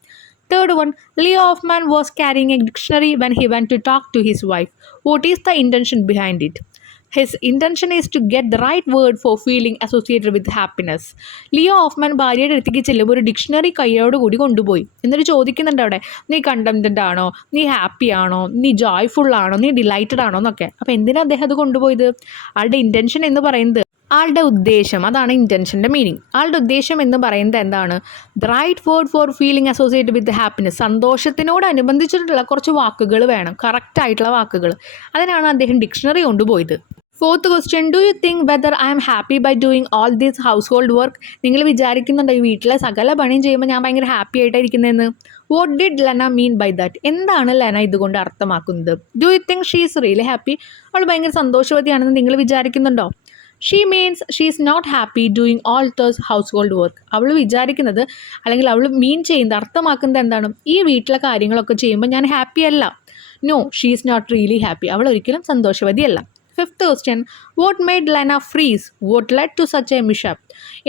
Third one, Leo Hoffman was carrying a dictionary when he went to talk to his wife. What is the intention behind it? His intention is to get the right word for feeling associated with happiness. Leo Auffmann ഭാര്യയുടെ അടുത്തേക്ക് ചെല്ലുമ്പോൾ ഒരു dictionary കയ്യോട് കൂടി കൊണ്ടുപോയി. എന്നിട്ട് ചോദിക്കുന്നുണ്ട് അവിടെ, നീ കണ്ടൻറ്റൻ്റ് ആണോ, നീ ഹാപ്പി ആണോ, നീ ജോയ്ഫുൾ ആണോ, നീ ഡിലൈറ്റഡ് ആണോ എന്നൊക്കെ. അപ്പോൾ എന്തിനാണ് അദ്ദേഹം അത് കൊണ്ടുപോയത്? ആളുടെ ഇൻറ്റൻഷൻ എന്ന് പറയുന്നത്, ആളുടെ ഉദ്ദേശം, അതാണ് ഇൻറ്റൻഷൻ്റെ മീനിങ്. ആളുടെ ഉദ്ദേശം എന്ന് പറയുന്നത് എന്താണ്? The right word for feeling associated with happiness. സന്തോഷത്തിനോടനുബന്ധിച്ചിട്ടുള്ള കുറച്ച് വാക്കുകൾ വേണം, കറക്റ്റായിട്ടുള്ള വാക്കുകൾ. അതിനാണ് അദ്ദേഹം ഡിക്ഷണറി കൊണ്ടുപോയത്. Fourth question, do you think whether I'm happy by doing all this household work. നിങ്ങൾ വിചാരിക്കുന്നുണ്ടോ ഈ വീട്ടിലെ സകല പണിയും ചെയ്യുമ്പോൾ ഞാൻ ഭയങ്കര ഹാപ്പി ആയിട്ടായിരിക്കുന്നതെന്ന്? What did Lena mean by that. എന്താണ് ലെന ഇതുകൊണ്ട് അർത്ഥമാക്കുന്നത്? Do you think she is really happy. അവൾ ഭയങ്കര സന്തോഷവതിയാണെന്ന് നിങ്ങൾ വിചാരിക്കുന്നുണ്ടോ? She means she is not happy doing all those household work. അവൾ വിചാരിക്കുന്നത്, അല്ലെങ്കിൽ അവൾ മീൻ ചെയ്യുന്നത്, അർത്ഥമാക്കുന്നത് എന്താണ്? ഈ വീട്ടിലെ കാര്യങ്ങളൊക്കെ ചെയ്യുമ്പോൾ ഞാൻ ഹാപ്പി അല്ല. No, she is not really happy. അവൾ ഒരിക്കലും സന്തോഷവതിയല്ല. Fifth question, what made Lena freeze, what led to such a mishap.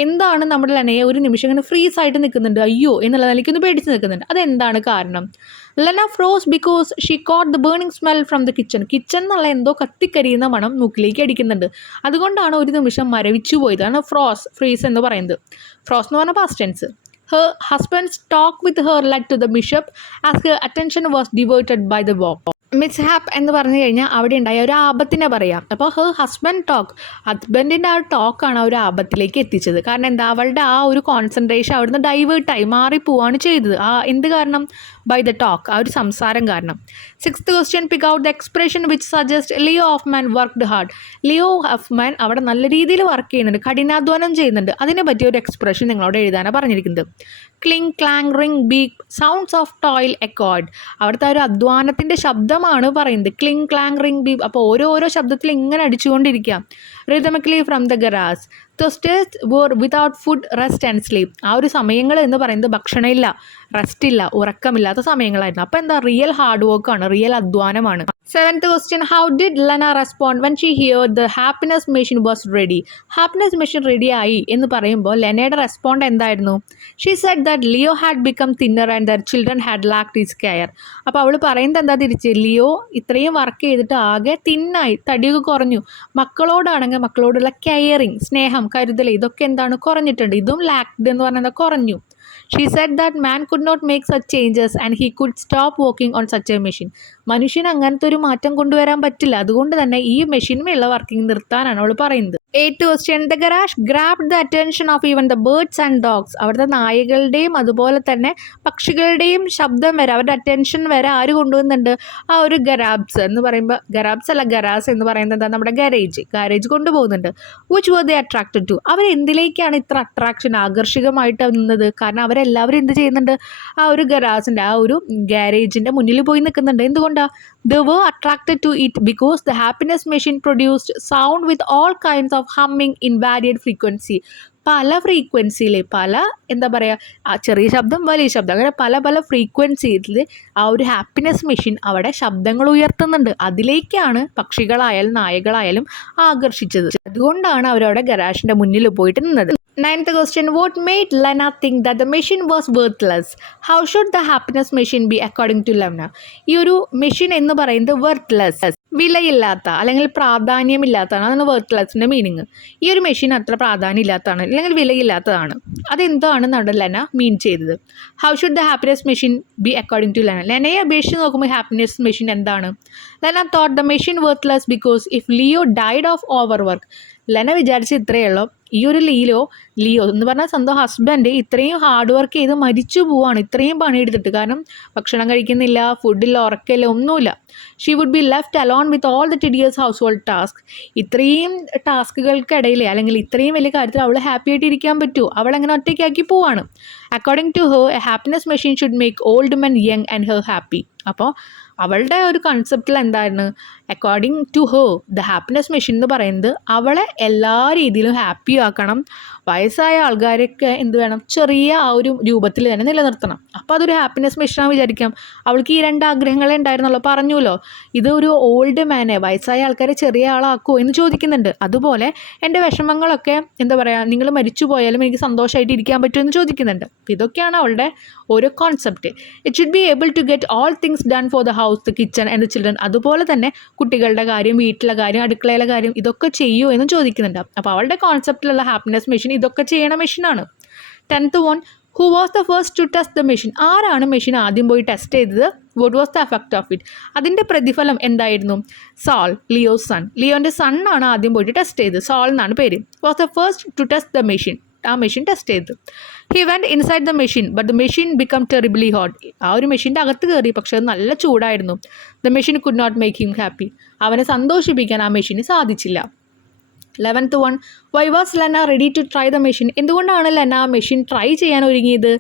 എന്താണ് നമ്മുടെ ലെനയെ ഒരു നിമിഷം ഇങ്ങനെ ഫ്രീസ് ആയിട്ട് നിൽക്കുന്നുണ്ട്, അയ്യോ എന്നുള്ള നിലയ്ക്ക് ഒന്ന് പേടിച്ച് നിൽക്കുന്നുണ്ട്, അതെന്താണ് കാരണം? Lena froze because she caught the burning smell from the kitchen. Kitchen എന്നുള്ള എന്തോ കത്തിക്കരിയുന്ന മണം മൂക്കിലേക്ക് അടിക്കുന്നുണ്ട്, അതുകൊണ്ടാണ് ഒരു നിമിഷം മരവിച്ചു പോയത്. ആണ് ഫ്രീസ് എന്ന് പറയുന്നത്. ഫ്രോസ് എന്ന് പറഞ്ഞാൽ past tense. Her husband's talk with her led to the bishop as her attention was diverted by the walk. മിസ്ഹാപ്പ് എന്ന് പറഞ്ഞു കഴിഞ്ഞാൽ അവിടെ ഉണ്ടായ ഒരു ആപത്തിനെ പറയാം. അപ്പോൾ ഹർ ഹസ്ബൻഡിൻ്റെ ആ ടോക്കാണ് ആ ഒരു ആപത്തിലേക്ക് എത്തിച്ചത്. കാരണം എന്താ, അവളുടെ ആ ഒരു കോൺസെൻട്രേഷൻ അവിടുന്ന് ഡൈവേർട്ടായി മാറിപ്പോവാണ് ചെയ്തത്. എന്ത് കാരണം? ബൈ ദ ടോക്ക്, ആ ഒരു സംസാരം കാരണം. 6th question, pick out the expression which suggests Leo Hoffman worked hard. Leo Huffman അവിടെ നല്ല രീതിയിൽ വർക്ക് ചെയ്യുന്നുണ്ട്, കഠിനാധ്വാനം ചെയ്യുന്നുണ്ട്. അതിനെ പറ്റിയ ഒരു എക്സ്പ്രഷൻ നിങ്ങളോട് എഴുതാനാണ് പറഞ്ഞിരിക്കുന്നത്. Cling clang ring beep sounds of toil accord. അവിടുത്തെ ഒരു അധ്വാനത്തിൻ്റെ ശബ്ദമാണ് പറയുന്നത്. Cling clang ring beep. അപ്പോൾ ഓരോ ശബ്ദത്തിൽ ഇങ്ങനെ അടിച്ചുകൊണ്ടിരിക്കുക. Rhythmically from the garage. The states were without food rest and sleep. ആ ഒരു സമയങ്ങൾ എന്ന് പറയുന്നത് ഭക്ഷണമില്ല, റെസ്റ്റില്ല, ഉറക്കമില്ലാത്ത സമയങ്ങളായിരുന്നു. അപ്പോൾ എന്താ, റിയൽ ഹാർഡ് വർക്കാണ്, real അധ്വാനമാണ്. 7th question, how did Lena respond when she heard the happiness machine was ready? Happiness machine ready ആയി എന്ന് പറയുമ്പോൾ ലെനയുടെ റെസ്പോണ്ട് എന്തായിരുന്നു? She said that Leo had become thinner and there children had lacked his care. അപ്പോൾ അവൾ പറയുന്നത് എന്താ തിരിച്ച്, Leo ഇത്രയും വർക്ക് ചെയ്തിട്ട് ആകെ തിന്നായി, തടിയൊക്കെ കുറഞ്ഞു, മക്കളോടാണെങ്കിൽ മക്കളോടുള്ള കെയറിങ്, സ്നേഹം, കരുതൽ, ഇതൊക്കെ എന്താണ്, കുറഞ്ഞിട്ടുണ്ട്. ഇതും ലാക്ഡ് എന്ന് പറഞ്ഞാൽ കുറഞ്ഞു. She said that man could not make such changes and he could stop working on such a machine. മനുഷ്യന് അങ്ങനത്തെ ഒരു മാറ്റം കൊണ്ടുവരാൻ പറ്റില്ല, അതുകൊണ്ട് തന്നെ ഈ മെഷീനുമുള്ള വർക്കിംഗ് നിർത്താനാണ് അവൾ പറയുന്നത്. 8th question, the garage grabbed the attention of even the birds and dogs. അവിടുത്തെ നായകളുടെയും അതുപോലെ തന്നെ പക്ഷികളുടെയും ശബ്ദം വരെ, അവരുടെ അറ്റൻഷൻ വരെ ആര് കൊണ്ടുവന്നുണ്ട്? ആ ഒരു ഗരാബ്സ് എന്ന് പറയുമ്പോൾ, ഗരാബ്സ് അല്ല ഗരാസ് എന്ന് പറയുന്നത് എന്താ, നമ്മുടെ ഗാരേജ് കൊണ്ടുപോകുന്നുണ്ട്. which were they attracted to? അവർ എന്തിലേക്കാണ് ഇത്ര അട്രാക്ഷൻ, ആകർഷകമായിട്ട് വന്നത്? കാരണം അവരെല്ലാവരും എന്ത് ചെയ്യുന്നുണ്ട്, ആ ഒരു ഗരാസിൻ്റെ, ആ ഒരു ഗാരേജിൻ്റെ മുന്നിൽ പോയി നിൽക്കുന്നുണ്ട്. എന്തുകൊണ്ടാണ്? They were attracted to it because the happiness machine produced sound with all kinds of humming in varied frequency. പല ഫ്രീക്വൻസിയിൽ, പല എന്താ പറയുക, ചെറിയ ശബ്ദം, വലിയ ശബ്ദം, അങ്ങനെ പല ഫ്രീക്വൻസിയിൽ ആ ഒരു ഹാപ്പിനെസ് മെഷീൻ അവിടെ ശബ്ദങ്ങൾ ഉയർത്തുന്നുണ്ട്. അതിലേക്കാണ് പക്ഷികളായാലും നായകളായാലും ആകർഷിച്ചത്. അതുകൊണ്ടാണ് അവരവിടെ ഗരാഷിൻ്റെ മുന്നിൽ പോയിട്ട് നിന്നത്. 9th question, what made Lena think that the machine was worthless? How should the happiness machine be according to Lena? ഈ ഒരു മെഷീൻ എന്ന് പറയുന്നത് വർത്ത്ലെസ്, വിലയില്ലാത്ത അല്ലെങ്കിൽ പ്രാധാന്യമില്ലാത്തതാണ്. അതാണ് വർത്ത്ലെസ്സിൻ്റെ മീനിങ്. ഈ ഒരു മെഷീൻ അത്ര പ്രാധാന്യം ഇല്ലാത്തതാണ് അല്ലെങ്കിൽ വിലയില്ലാത്തതാണ്. അതെന്താണെന്നാണ് ലെന മീൻ ചെയ്തത്. How should the happiness machine be according to Lena? ലെനയെ അപേക്ഷിച്ച് നോക്കുമ്പോൾ ഹാപ്പിനെസ് മെഷീൻ എന്താണ്? Lena thought the machine worthless because if Leo died of overwork. Lena വിചാരിച്ച് ഇത്രയേ ഉള്ളൂ, ഈ ഒരു ലിയോ എന്ന് പറഞ്ഞാൽ സ്വന്തം ഹസ്ബൻഡ് ഇത്രയും ഹാർഡ് വർക്ക് ചെയ്ത് മരിച്ചു പോവാണ്, ഇത്രയും പണിയെടുത്തിട്ട്. കാരണം ഭക്ഷണം കഴിക്കുന്നില്ല, ഫുഡില്ല, ഉറക്കമില്ല, ഒന്നുമില്ല. She would be left alone with all the tedious household task. ഇത്രയും ടാസ്കുകൾക്കിടയിൽ അല്ലെങ്കിൽ ഇത്രയും വലിയ കാര്യത്തിൽ അവൾ ഹാപ്പി ആയിട്ട് ഇരിക്കാൻ പറ്റുമോ? അവളങ്ങനെ ഒറ്റയ്ക്കാക്കി പോവാണ്. According to her, a happiness machine should make old men young and her happy. അപ്പോൾ അവളുടെ ഒരു കൺസെപ്റ്റിൽ എന്തായിരുന്നു, according to her the happiness machine എന്ന് പറയുന്നത് അവളെ എല്ലാ രീതിയിലും ഹാപ്പി ആക്കണം. വയസ്സായ ആൾക്കാരൊക്കെ എന്ത് വേണം, ചെറിയ ആ ഒരു രൂപത്തിൽ തന്നെ നിലനിർത്തണം. അപ്പോൾ അതൊരു ഹാപ്പിനെസ് മെഷീനാണ് വിചാരിക്കാം. അവൾക്ക് ഈ 2 ആഗ്രഹങ്ങളെ ഉണ്ടായിരുന്നല്ലോ, പറഞ്ഞുല്ലോ. ഇത് ഒരു ഓൾഡ് മാനെ, വയസ്സായ ആൾക്കാരെ ചെറിയ ആളാക്കുമോ എന്ന് ചോദിക്കുന്നുണ്ട്. അതുപോലെ എൻ്റെ വിഷമങ്ങളൊക്കെ എന്താ പറയുക, നിങ്ങൾ മരിച്ചു പോയാലും എനിക്ക് സന്തോഷമായിട്ട് ഇരിക്കാൻ പറ്റുമെന്ന് ചോദിക്കുന്നുണ്ട്. ഇതൊക്കെയാണ് അവളുടെ ഓരോ concept. It should be able to get all things done for the house, the kitchen and the children. അതുപോലെ തന്നെ കുട്ടികളുടെ കാര്യം, വീട്ടിലെ കാര്യം, അടുക്കളയിലെ കാര്യം, ഇതൊക്കെ ചെയ്യുമോ എന്ന് ചോദിക്കുന്നുണ്ട്. അപ്പോൾ അവളുടെ കോൺസെപ്റ്റിലുള്ള ഹാപ്പിനെസ് മെഷീൻ ഇതൊക്കെ ചെയ്യണ മെഷീനാണ്. 10th one, who was the first to test the machine? ആരാണ് മെഷീൻ ആദ്യം പോയി ടെസ്റ്റ് ചെയ്തത്? What was the effect of it? അതിൻ്റെ പ്രതിഫലം എന്തായിരുന്നു? Saul, Leo's son. ലിയോൻ്റെ സണ്ണാണ് ആദ്യം പോയിട്ട് ടെസ്റ്റ് ചെയ്തത്. സോൾ എന്നാണ് പേര്. Was the first to test the machine. ആ മെഷീൻ ടെസ്റ്റ് ചെയ്തു. He went inside the machine but the machine become terribly hot. ആ ഒരു മെഷീൻ്റെ അകത്ത് കയറി, പക്ഷേ അത് നല്ല ചൂടായിരുന്നു. The machine could not make him happy. അവനെ സന്തോഷിപ്പിക്കാൻ ആ മെഷീന് സാധിച്ചില്ല. 11th one, why was Lena ready to try the machine? എന്തുകൊണ്ടാണ് ലെന മെഷീൻ ട്രൈ ചെയ്യാൻ ഒരുങ്ങിയത്?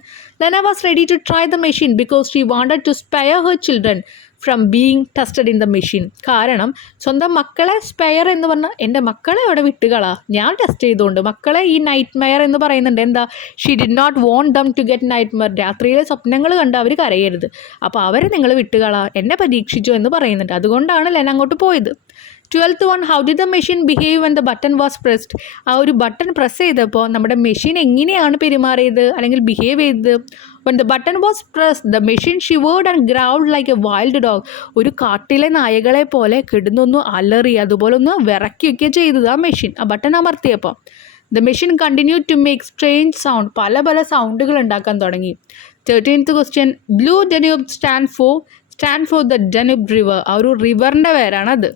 Lena was ready to try the machine because she wanted to spare her children from being tested in the machine. കാരണം സ്വന്തം മക്കളെ spare എന്ന് പറഞ്ഞാൽ എൻ്റെ മക്കളെ അവിടെ വിട്ടുകളാ, ഞാൻ ടെസ്റ്റ് ചെയ്തുകൊണ്ട്. മക്കളെ ഈ നൈറ്റ് മെയർ എന്ന് പറയുന്നുണ്ട്. എന്താ, she did not want them to get nightmare. രാത്രിയിലെ സ്വപ്നങ്ങൾ കണ്ട് അവർ കരയരുത്, അപ്പോൾ അവരെ നിങ്ങൾ വിട്ടുകളാ, എന്നെ പരീക്ഷിച്ചു എന്ന് പറയുന്നുണ്ട്. അതുകൊണ്ടാണ് ലെന അങ്ങോട്ട് പോയത്. 12th one, how did the machine behave when the button was pressed? ആ ഒരു ബട്ടൺ പ്രസ് ചെയ്തപ്പോൾ നമ്മുടെ മെഷീൻ എങ്ങനെയാണ് പെരുമാറിയത് അല്ലെങ്കിൽ ബിഹേവ് ചെയ്തത്? when the button was pressed, the machine shivered and growled like a wild dog. ഒരു കാട്ടിലെ നായകളെ പോലെ കിടന്നൊന്ന് അലറി, അതുപോലെ ഒന്ന് വിറയ്ക്കുകയൊക്കെ ചെയ്തത് ആ മെഷീൻ, ആ button അമർത്തിയപ്പോൾ. The machine continued to make strange sound. പല സൗണ്ടുകൾ ഉണ്ടാക്കാൻ തുടങ്ങി. 13th question, Blue Danube stand for the Danube river. ആ ഒരു റിവറിൻ്റെ പേരാണത്.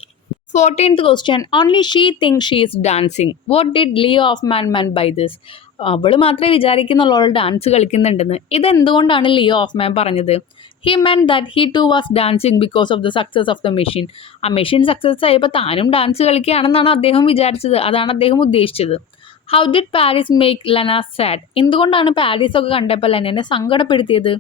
14th question. Only she thinks she is dancing. What did Leo Hoffman mean by this? അവൾ മാത്രമേ വിചാരിക്കുന്നുള്ളൂ അവൾ dance കളിക്കുന്നുണ്ടെന്ന്. ഇതെന്തുകൊണ്ടാണ് Leo Hoffmann പറഞ്ഞത്? He meant that he too was dancing because of the success of the machine. ആ machine success ആയപ്പോൾ താനും dance കളിക്കുകയാണെന്നാണ് അദ്ദേഹം വിചാരിച്ചത്. അതാണ് അദ്ദേഹം ഉദ്ദേശിച്ചത്. How did Paris make Lena sad? എന്തുകൊണ്ടാണ് പാരീസ് ഒക്കെ കണ്ടപ്പോൾ ലെനനെ സങ്കടപ്പെടുത്തിയത്?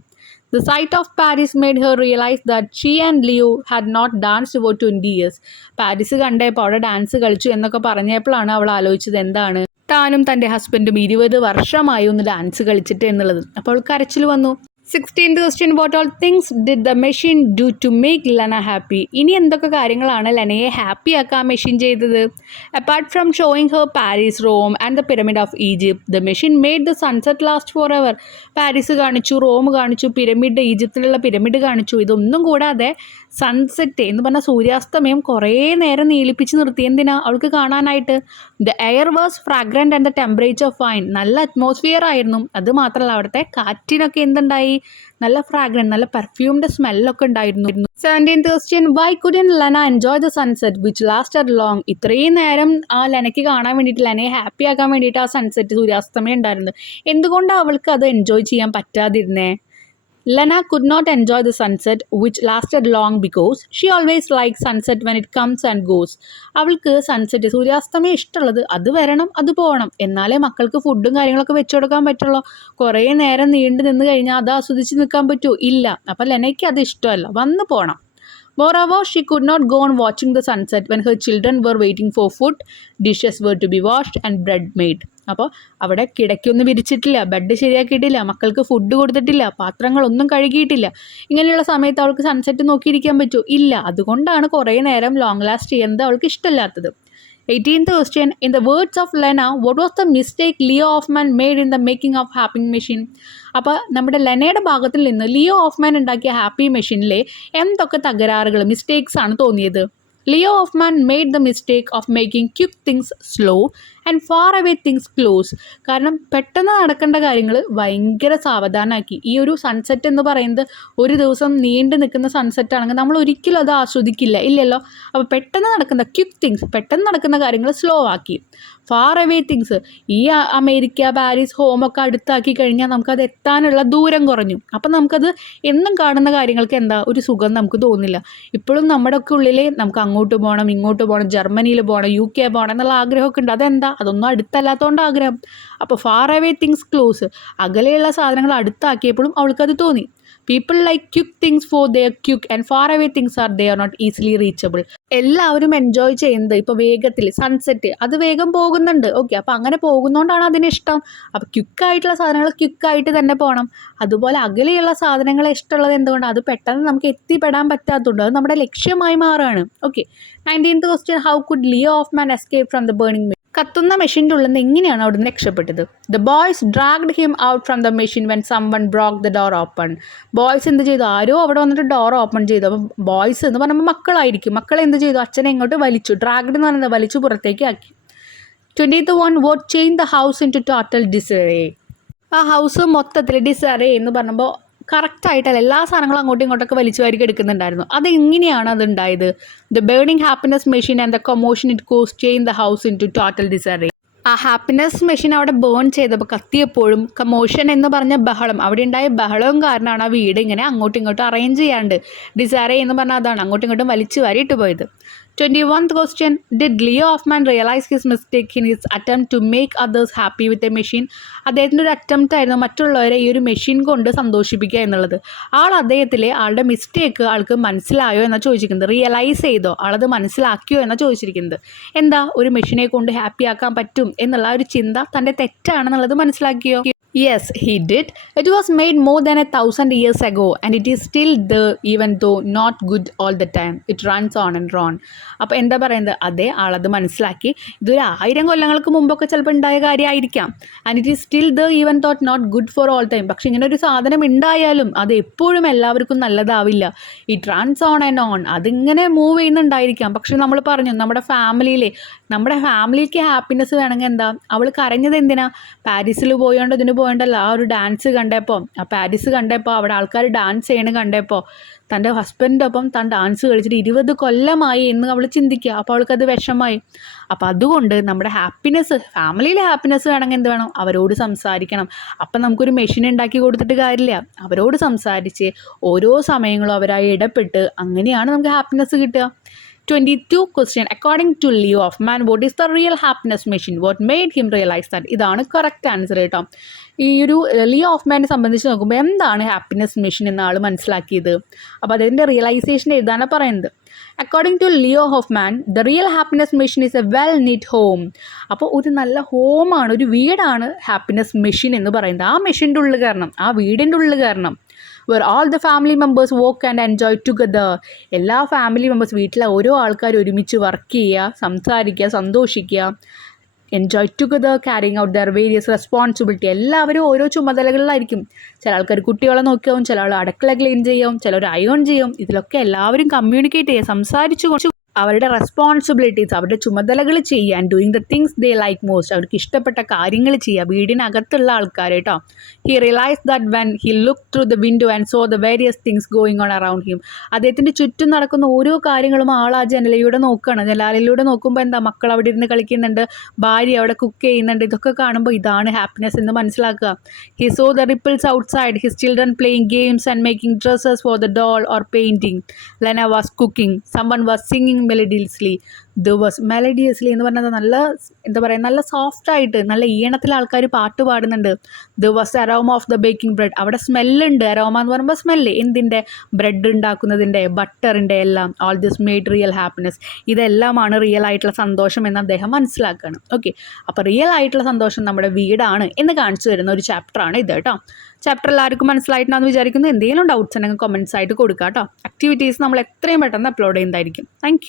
The sight of Paris made her realize that she and Leo had not danced for 20 years. Paris കണ്ടപ്പോൾ അവിടെ ഡാൻസ് കളിച്ചു എന്നൊക്കെ പറഞ്ഞപ്പോഴാണ് അവൾ ആലോചിച്ചത് എന്താണ് താനും തൻ്റെ ഹസ്ബൻഡും 20 വർഷമായി ഒന്ന് ഡാൻസ് കളിച്ചിട്ട് എന്നുള്ളത്. അപ്പോൾ കരച്ചിൽ വന്നു. 16th question. What all things did the machine do to make Lena happy? ഇനി എന്തൊക്കെ കാര്യങ്ങളാണ് ലെനയെ ഹാപ്പി ആക്കാൻ മെഷീൻ ചെയ്തത്? Apart from showing her Paris, Rome and the pyramid of Egypt, the machine made the sunset last forever. Paris കാണിച്ചു, Rome കാണിച്ചു, pyramid, ഈജിപ്തിലുള്ള pyramid കാണിച്ചു. ഇതൊന്നും കൂടാതെ സൺസെറ്റ് എന്ന് പറഞ്ഞാൽ സൂര്യാസ്തമയം കുറേ നേരം നീളിപ്പിച്ച് നിർത്തി. എന്തിനാ? അവൾക്ക് കാണാനായിട്ട്. The air was fragrant and the temperature fine. നല്ല അറ്റ്മോസ്ഫിയർ ആയിരുന്നു. അത് മാത്രമല്ല അവിടുത്തെ കാറ്റിനൊക്കെ എന്തുണ്ടായി? നല്ല ഫ്രാഗ്രൻറ്റ്, നല്ല പെർഫ്യൂംഡ് സ്മെല്ലൊക്കെ ഉണ്ടായിരുന്നു. 17th question. Why couldn't Lena enjoy the sunset which lasted long? ഇത്രയും നേരം ആ ലെനയ്ക്ക് കാണാൻ വേണ്ടിയിട്ട്, ലെനയെ ഹാപ്പി ആക്കാൻ വേണ്ടിയിട്ട് ആ സൺസെറ്റ് സൂര്യാസ്തമയം ഉണ്ടായിരുന്നത്. എന്തുകൊണ്ടാണ് അവൾക്ക് അത് എൻജോയ് ചെയ്യാൻ പറ്റാതിരുന്നേ? Lena could not enjoy the sunset which lasted long because she always likes sunset when it comes and goes. അവൾക്ക് സൺസെറ്റ് സൂര്യാസ്തമയം ഇഷ്ടമുള്ളത് അത് വരണം അത് പോകണം, എന്നാലേ മക്കൾക്ക് ഫുഡും കാര്യങ്ങളൊക്കെ വെച്ചു കൊടുക്കാൻ പറ്റുള്ളൂ. കുറേ നേരം നീണ്ടു നിന്ന് കഴിഞ്ഞാൽ അത് ആസ്വദിച്ച് നിൽക്കാൻ പറ്റുമോ? ഇല്ല. അപ്പോൾ ലെനയ്ക്ക് അത് ഇഷ്ടമല്ല, വന്ന് പോകണം. Moreover, she could not go on watching the sunset when her children were waiting for food, dishes were to be washed and bread made. അപ്പോൾ അവിടെ കിടക്കൊന്നും വിരിച്ചിട്ടില്ല, ബെഡ് ശരിയാക്കിയിട്ടില്ല, മക്കൾക്ക് ഫുഡ് കൊടുത്തിട്ടില്ല, പാത്രങ്ങളൊന്നും കഴുകിയിട്ടില്ല. ഇങ്ങനെയുള്ള സമയത്ത് അവൾക്ക് സൺസെറ്റ് നോക്കിയിരിക്കാൻ പറ്റുമോ? ഇല്ല. അതുകൊണ്ടാണ് കുറേ നേരം ലോങ് ലാസ്റ്റ് ചെയ്യുന്നത് അവൾക്ക് ഇഷ്ടമില്ലാത്തത്. 18th question. In the words of Lena, what was the mistake Leo Hoffman made in the making of Happy Machine? അപ്പോൾ നമ്മുടെ ലെനയുടെ ഭാഗത്തിൽ നിന്ന് ലിയോ ഓഫ്മാൻ ഉണ്ടാക്കിയ ഹാപ്പി മെഷീനിലെ എന്തൊക്കെ തകരാറുകൾ, മിസ്റ്റേക്സ് ആണ് തോന്നിയത്? Leo Hoffman made the mistake of making quick things slow and far away things close. കാരണം പെട്ടെന്ന് നടക്കേണ്ട കാര്യങ്ങൾ ഭയങ്കര സാവധാനമാക്കി. ഈ ഒരു സൺസെറ്റ് എന്ന് പറയുന്നത് ഒരു ദിവസം നീണ്ടു നിൽക്കുന്ന സൺസെറ്റ് ആണെങ്കിൽ നമ്മൾ ഒരിക്കലും അത് ആസ്വദിക്കില്ല, ഇല്ലല്ലോ. അപ്പോൾ പെട്ടെന്ന് നടക്കുന്ന ക്വിക്ക് തിങ്സ്, പെട്ടെന്ന് നടക്കുന്ന കാര്യങ്ങൾ സ്ലോ ആക്കി. ഫാർ അവേ തിങ്സ്, ഈ അമേരിക്ക, പാരീസ്, ഹോമൊക്കെ അടുത്താക്കി കഴിഞ്ഞാൽ നമുക്കത് എത്താനുള്ള ദൂരം കുറഞ്ഞു. അപ്പം നമുക്കത് എന്നും കാണുന്ന കാര്യങ്ങൾക്ക് എന്താ ഒരു സുഖം നമുക്ക് തോന്നില്ല. ഇപ്പോഴും നമ്മുടെ ഒക്കെ ഉള്ളിൽ നമുക്ക് അങ്ങോട്ട് പോകണം, ഇങ്ങോട്ട് പോകണം, ജർമ്മനിയിൽ പോകണം, UK പോകണം എന്നുള്ള ആഗ്രഹമൊക്കെ ഉണ്ട്. അതെന്താ? അതൊന്നും അടുത്തല്ലാത്തതുകൊണ്ട് ആഗ്രഹം. അപ്പോൾ ഫാർ അവേ തിങ്സ് ക്ലോസ്, അകലെയുള്ള സാധനങ്ങൾ അടുത്താക്കിയപ്പോഴും അവൾക്കത് തോന്നി. People like quick things for their quick and far away things are they are not easily reachable. എല്ലാവരും എൻജോയ് ചെയ്യുന്നത് ഇപ്പോൾ വേഗത്തിൽ സൺസെറ്റ്, അത് വേഗം പോകുന്നുണ്ട്. ഓക്കെ, അപ്പോൾ അങ്ങനെ പോകുന്നതുകൊണ്ടാണ് അതിനിഷ്ടം. അപ്പോൾ ക്വിക്കായിട്ടുള്ള സാധനങ്ങൾ ക്വിക്കായിട്ട് തന്നെ പോകണം. അതുപോലെ അകലെയുള്ള സാധനങ്ങളെ ഇഷ്ടമുള്ളത് എന്തുകൊണ്ട്? അത് പെട്ടെന്ന് നമുക്ക് എത്തിപ്പെടാൻ പറ്റാത്തതുകൊണ്ട് അത് നമ്മുടെ ലക്ഷ്യമായി മാറുകയാണ്. Okay. 19th question. How could Leo Hoffman escape from the burning machine? കത്തുന്ന മെഷീൻ്റെ ഉള്ളിൽ നിന്ന് എങ്ങനെയാണ് അവിടെ നിന്ന് രക്ഷപ്പെട്ടത്? The boys dragged him out from the machine when someone broke the door open. Boys എന്ത് ചെയ്തു? ആരോ അവിടെ വന്നിട്ട് ഡോർ ഓപ്പൺ ചെയ്തു. അപ്പം ബോയ്സ് എന്ന് പറയുമ്പോൾ മക്കളായിരിക്കും. മക്കളെ എന്ത് ചെയ്തു? അച്ഛനെ ഇങ്ങോട്ട് വലിച്ചു. ഡ്രാഗ്ഡ് എന്ന് പറയുന്നത് വലിച്ചു പുറത്തേക്ക് ആക്കി. 20th one. What changed the house into total disarray? ആ ഹൗസ് മൊത്തത്തിൽ ഡിസറേ എന്ന് പറയുമ്പോൾ കറക്റ്റായിട്ടല്ല, എല്ലാ സാധനങ്ങളും അങ്ങോട്ടും ഇങ്ങോട്ടൊക്കെ വലിച്ചു വാരിക്ക് എടുക്കുന്നുണ്ടായിരുന്നു. അതെങ്ങനെയാണ് അതുണ്ടായത്? The burning happiness machine and the commotion it cause change the house into total disarray. ആ ഹാപ്പിനെസ് മെഷീൻ അവിടെ ബേൺ ചെയ്തപ്പോൾ കത്തിയപ്പോഴും കമോഷൻ എന്ന് പറഞ്ഞ ബഹളം, അവിടെ ഉണ്ടായ ബഹളവും കാരണമാണ് ആ വീട് ഇങ്ങനെ അങ്ങോട്ടും ഇങ്ങോട്ടും അറേഞ്ച് ചെയ്യാണ്ട് ഡിസറേ എന്ന് പറഞ്ഞാൽ അതാണ് അങ്ങോട്ടും ഇങ്ങോട്ടും വലിച്ചു വാരിയിട്ട് പോയത്. 21th question. Did Leo Hoffman realize his mistake in his attempt to make others happy with a machine? അദ്ദേഹത്തിൻ്റെ ഒരു അറ്റംപ്റ്റ് ആയിരുന്നു മറ്റുള്ളവരെ ഈ ഒരു മെഷീൻ കൊണ്ട് സന്തോഷിപ്പിക്കുക എന്നുള്ളത്. ആളുടെ മിസ്റ്റേക്ക് ആൾക്ക് മനസ്സിലായോ എന്നാണ് ചോദിച്ചിരിക്കുന്നത്. റിയലൈസ് ചെയ്തോ, ആളത് മനസ്സിലാക്കിയോ എന്നാണ് ചോദിച്ചിരിക്കുന്നത്. എന്താ, ഒരു മെഷീനെ കൊണ്ട് ഹാപ്പി ആക്കാൻ പറ്റും എന്നുള്ള ഒരു ചിന്ത തൻ്റെ തെറ്റാണെന്നുള്ളത് മനസ്സിലാക്കിയോ? Yes, he did. It was made more than 1,000 years ago and it is still there even though not good all the time. It runs on and on. അപ്പോൾ എന്താ പറയുന്നത്? അതെ, ആളത് മനസ്സിലാക്കി. ഇതൊരു 1000 കൊല്ലങ്ങൾക്ക് മുമ്പൊക്കെ ചിലപ്പോൾ ഉണ്ടായ കാര്യമായിരിക്കാം. And it is still the even though not good for all time. പക്ഷെ ഇങ്ങനെ ഒരു സാധനം ഉണ്ടായാലും അത് എപ്പോഴും എല്ലാവർക്കും നല്ലതാവില്ല. It runs on and on. അതിങ്ങനെ മൂവ് ചെയ്യുന്നുണ്ടായിരിക്കാം. പക്ഷെ നമ്മൾ പറഞ്ഞു നമ്മുടെ ഫാമിലിക്ക് ഹാപ്പിനെസ് വേണമെങ്കിൽ എന്താ? അവൾ കരഞ്ഞത് എന്തിനാ? പാരീസിൽ പോയോണ്ട് ഇതിന് പോയണ്ടല്ലോ, ആ ഒരു ഡാൻസ് കണ്ടപ്പോൾ, ആ പാരീസ് കണ്ടപ്പോൾ, അവിടെ ആൾക്കാർ ഡാൻസ് ചെയ്യണ കണ്ടപ്പോൾ തൻ്റെ ഹസ്ബൻഡിൻ്റെ ഒപ്പം താൻ ഡാൻസ് കളിച്ചിട്ട് 20 കൊല്ലമായി എന്ന് അവൾ ചിന്തിക്കുക. അപ്പോൾ അവൾക്കത് വിഷമമായി. അപ്പോൾ അതുകൊണ്ട് നമ്മുടെ ഹാപ്പിനെസ്, ഫാമിലിയിലെ ഹാപ്പിനെസ് വേണമെങ്കിൽ എന്ത് വേണം, അവരോട് സംസാരിക്കണം. അപ്പം നമുക്കൊരു മെഷീൻ ഉണ്ടാക്കി കൊടുത്തിട്ട് കാര്യമില്ല, അവരോട് സംസാരിച്ച് ഓരോ സമയങ്ങളും അവരായി ഇടപെട്ട് അങ്ങനെയാണ് നമുക്ക് ഹാപ്പിനെസ് കിട്ടുക. 22 question. According to Leo Hoffman, what is the real happiness mission? What made him realize that? ഇതാണ് കറക്റ്റ് ആൻസർ കേട്ടോ. ഈ ഒരു ലിയോ ഓഫ്മാനെ സംബന്ധിച്ച് നോക്കുമ്പോൾ എന്താണ് ഹാപ്പിനെസ് മിഷൻ എന്ന ആൾ മനസ്സിലാക്കിയത്, അപ്പോൾ അതിൻ്റെ റിയലൈസേഷൻ എഴുതാനാണ് പറയുന്നത്. According to Leo Hoffmann, the real happiness mission is a well neat home. അപ്പോൾ ഒരു നല്ല ഹോമാണ്, ഒരു വീടാണ് ഹാപ്പിനെസ് മിഷൻ എന്ന് പറയുന്നത്. ആ മെഷീൻ്റെ ഉള്ളിൽ കയറണം, ആ വീടിൻ്റെ ഉള്ളിൽ കയറണം. where all the family members work and enjoy together. എല്ലാ ഫാമിലി മെമ്പേഴ്സ്, വീട്ടിലെ ഓരോ ആൾക്കാരും ഒരുമിച്ച് വർക്ക് ചെയ്യുക, സംസാരിക്കുക, സന്തോഷിക്കുക. Enjoy together, carrying out their various responsibility. എല്ലാവരും ഓരോ ചുമതലകളിലായിരിക്കും. ചില ആൾക്കാർ കുട്ടികളെ നോക്കിയാവും, ചില ആൾ അടുക്കള ക്ലീൻ ചെയ്യും, ചിലർ അയൺ ചെയ്യും. ഇതിലൊക്കെ എല്ലാവരും കമ്മ്യൂണിക്കേറ്റ് ചെയ്യുക, സംസാരിച്ചു അവരുടെ റെസ്പോൺസിബിലിറ്റീസ്, അവരുടെ ചുമതലകൾ ചെയ്യാൻ, doing the things they like most, അവർക്ക് ഇഷ്ടപ്പെട്ട കാര്യങ്ങൾ ചെയ്യുക, വീടിനകത്തുള്ള ആൾക്കാർ കേട്ടോ. He realise that when he look through the window and so the various things going on around him. അദ്ദേഹത്തിൻ്റെ ചുറ്റും നടക്കുന്ന ഓരോ കാര്യങ്ങളും ആൾ ആ ജനലയിലൂടെ നോക്കുകയാണ്. ജനാലയിലൂടെ നോക്കുമ്പോൾ എന്താ, മക്കൾ അവിടെ ഇരുന്ന് കളിക്കുന്നുണ്ട്, ഭാര്യ അവിടെ കുക്ക് ചെയ്യുന്നുണ്ട്. ഇതൊക്കെ കാണുമ്പോൾ ഇതാണ് ഹാപ്പിനെസ് എന്ന് മനസ്സിലാക്കുക. He saw the ripples outside, his children playing games and making dresses for the doll or painting. Lena was cooking, someone was singing melodiously. There was melodiously എന്ന് പറഞ്ഞാൽ നല്ല എന്താ പറയുക, നല്ല സോഫ്റ്റായിട്ട് നല്ല ഈണത്തിൽ ആൾക്കാർ പാട്ട് പാടുന്നുണ്ട്. There was aroma of the baking bread. അവിടെ സ്മെല്ലുണ്ട്. അരോമ എന്ന് പറയുമ്പോൾ സ്മെല്ല്, എന്തിൻ്റെ, ബ്രെഡ് ഉണ്ടാക്കുന്നതിൻ്റെ, ബട്ടറിൻ്റെ എല്ലാം. All this made real happiness. ഇതെല്ലാമാണ് റിയൽ ആയിട്ടുള്ള സന്തോഷം എന്ന് അദ്ദേഹം മനസ്സിലാക്കുകയാണ്. ഓക്കെ, അപ്പോൾ റിയൽ ആയിട്ടുള്ള സന്തോഷം നമ്മുടെ വീടാണ് എന്ന് കാണിച്ചു തരുന്ന ഒരു ചാപ്റ്ററാണ് ഇത് കേട്ടോ. ചാപ്റ്റർ എല്ലാവർക്കും മനസ്സിലായിട്ടുണ്ടെന്ന് വിചാരിക്കുന്നു. എന്തെങ്കിലും ഡൗട്ട്സ് ഉണ്ടെങ്കിൽ കമൻസ് ആയിട്ട് കൊടുക്കുക കേട്ടോ. ആക്ടിവിറ്റീസ് നമ്മൾ എത്രയും പെട്ടെന്ന് അപ്ലോഡ് ചെയ്യുന്നതായിരിക്കും. താങ്ക്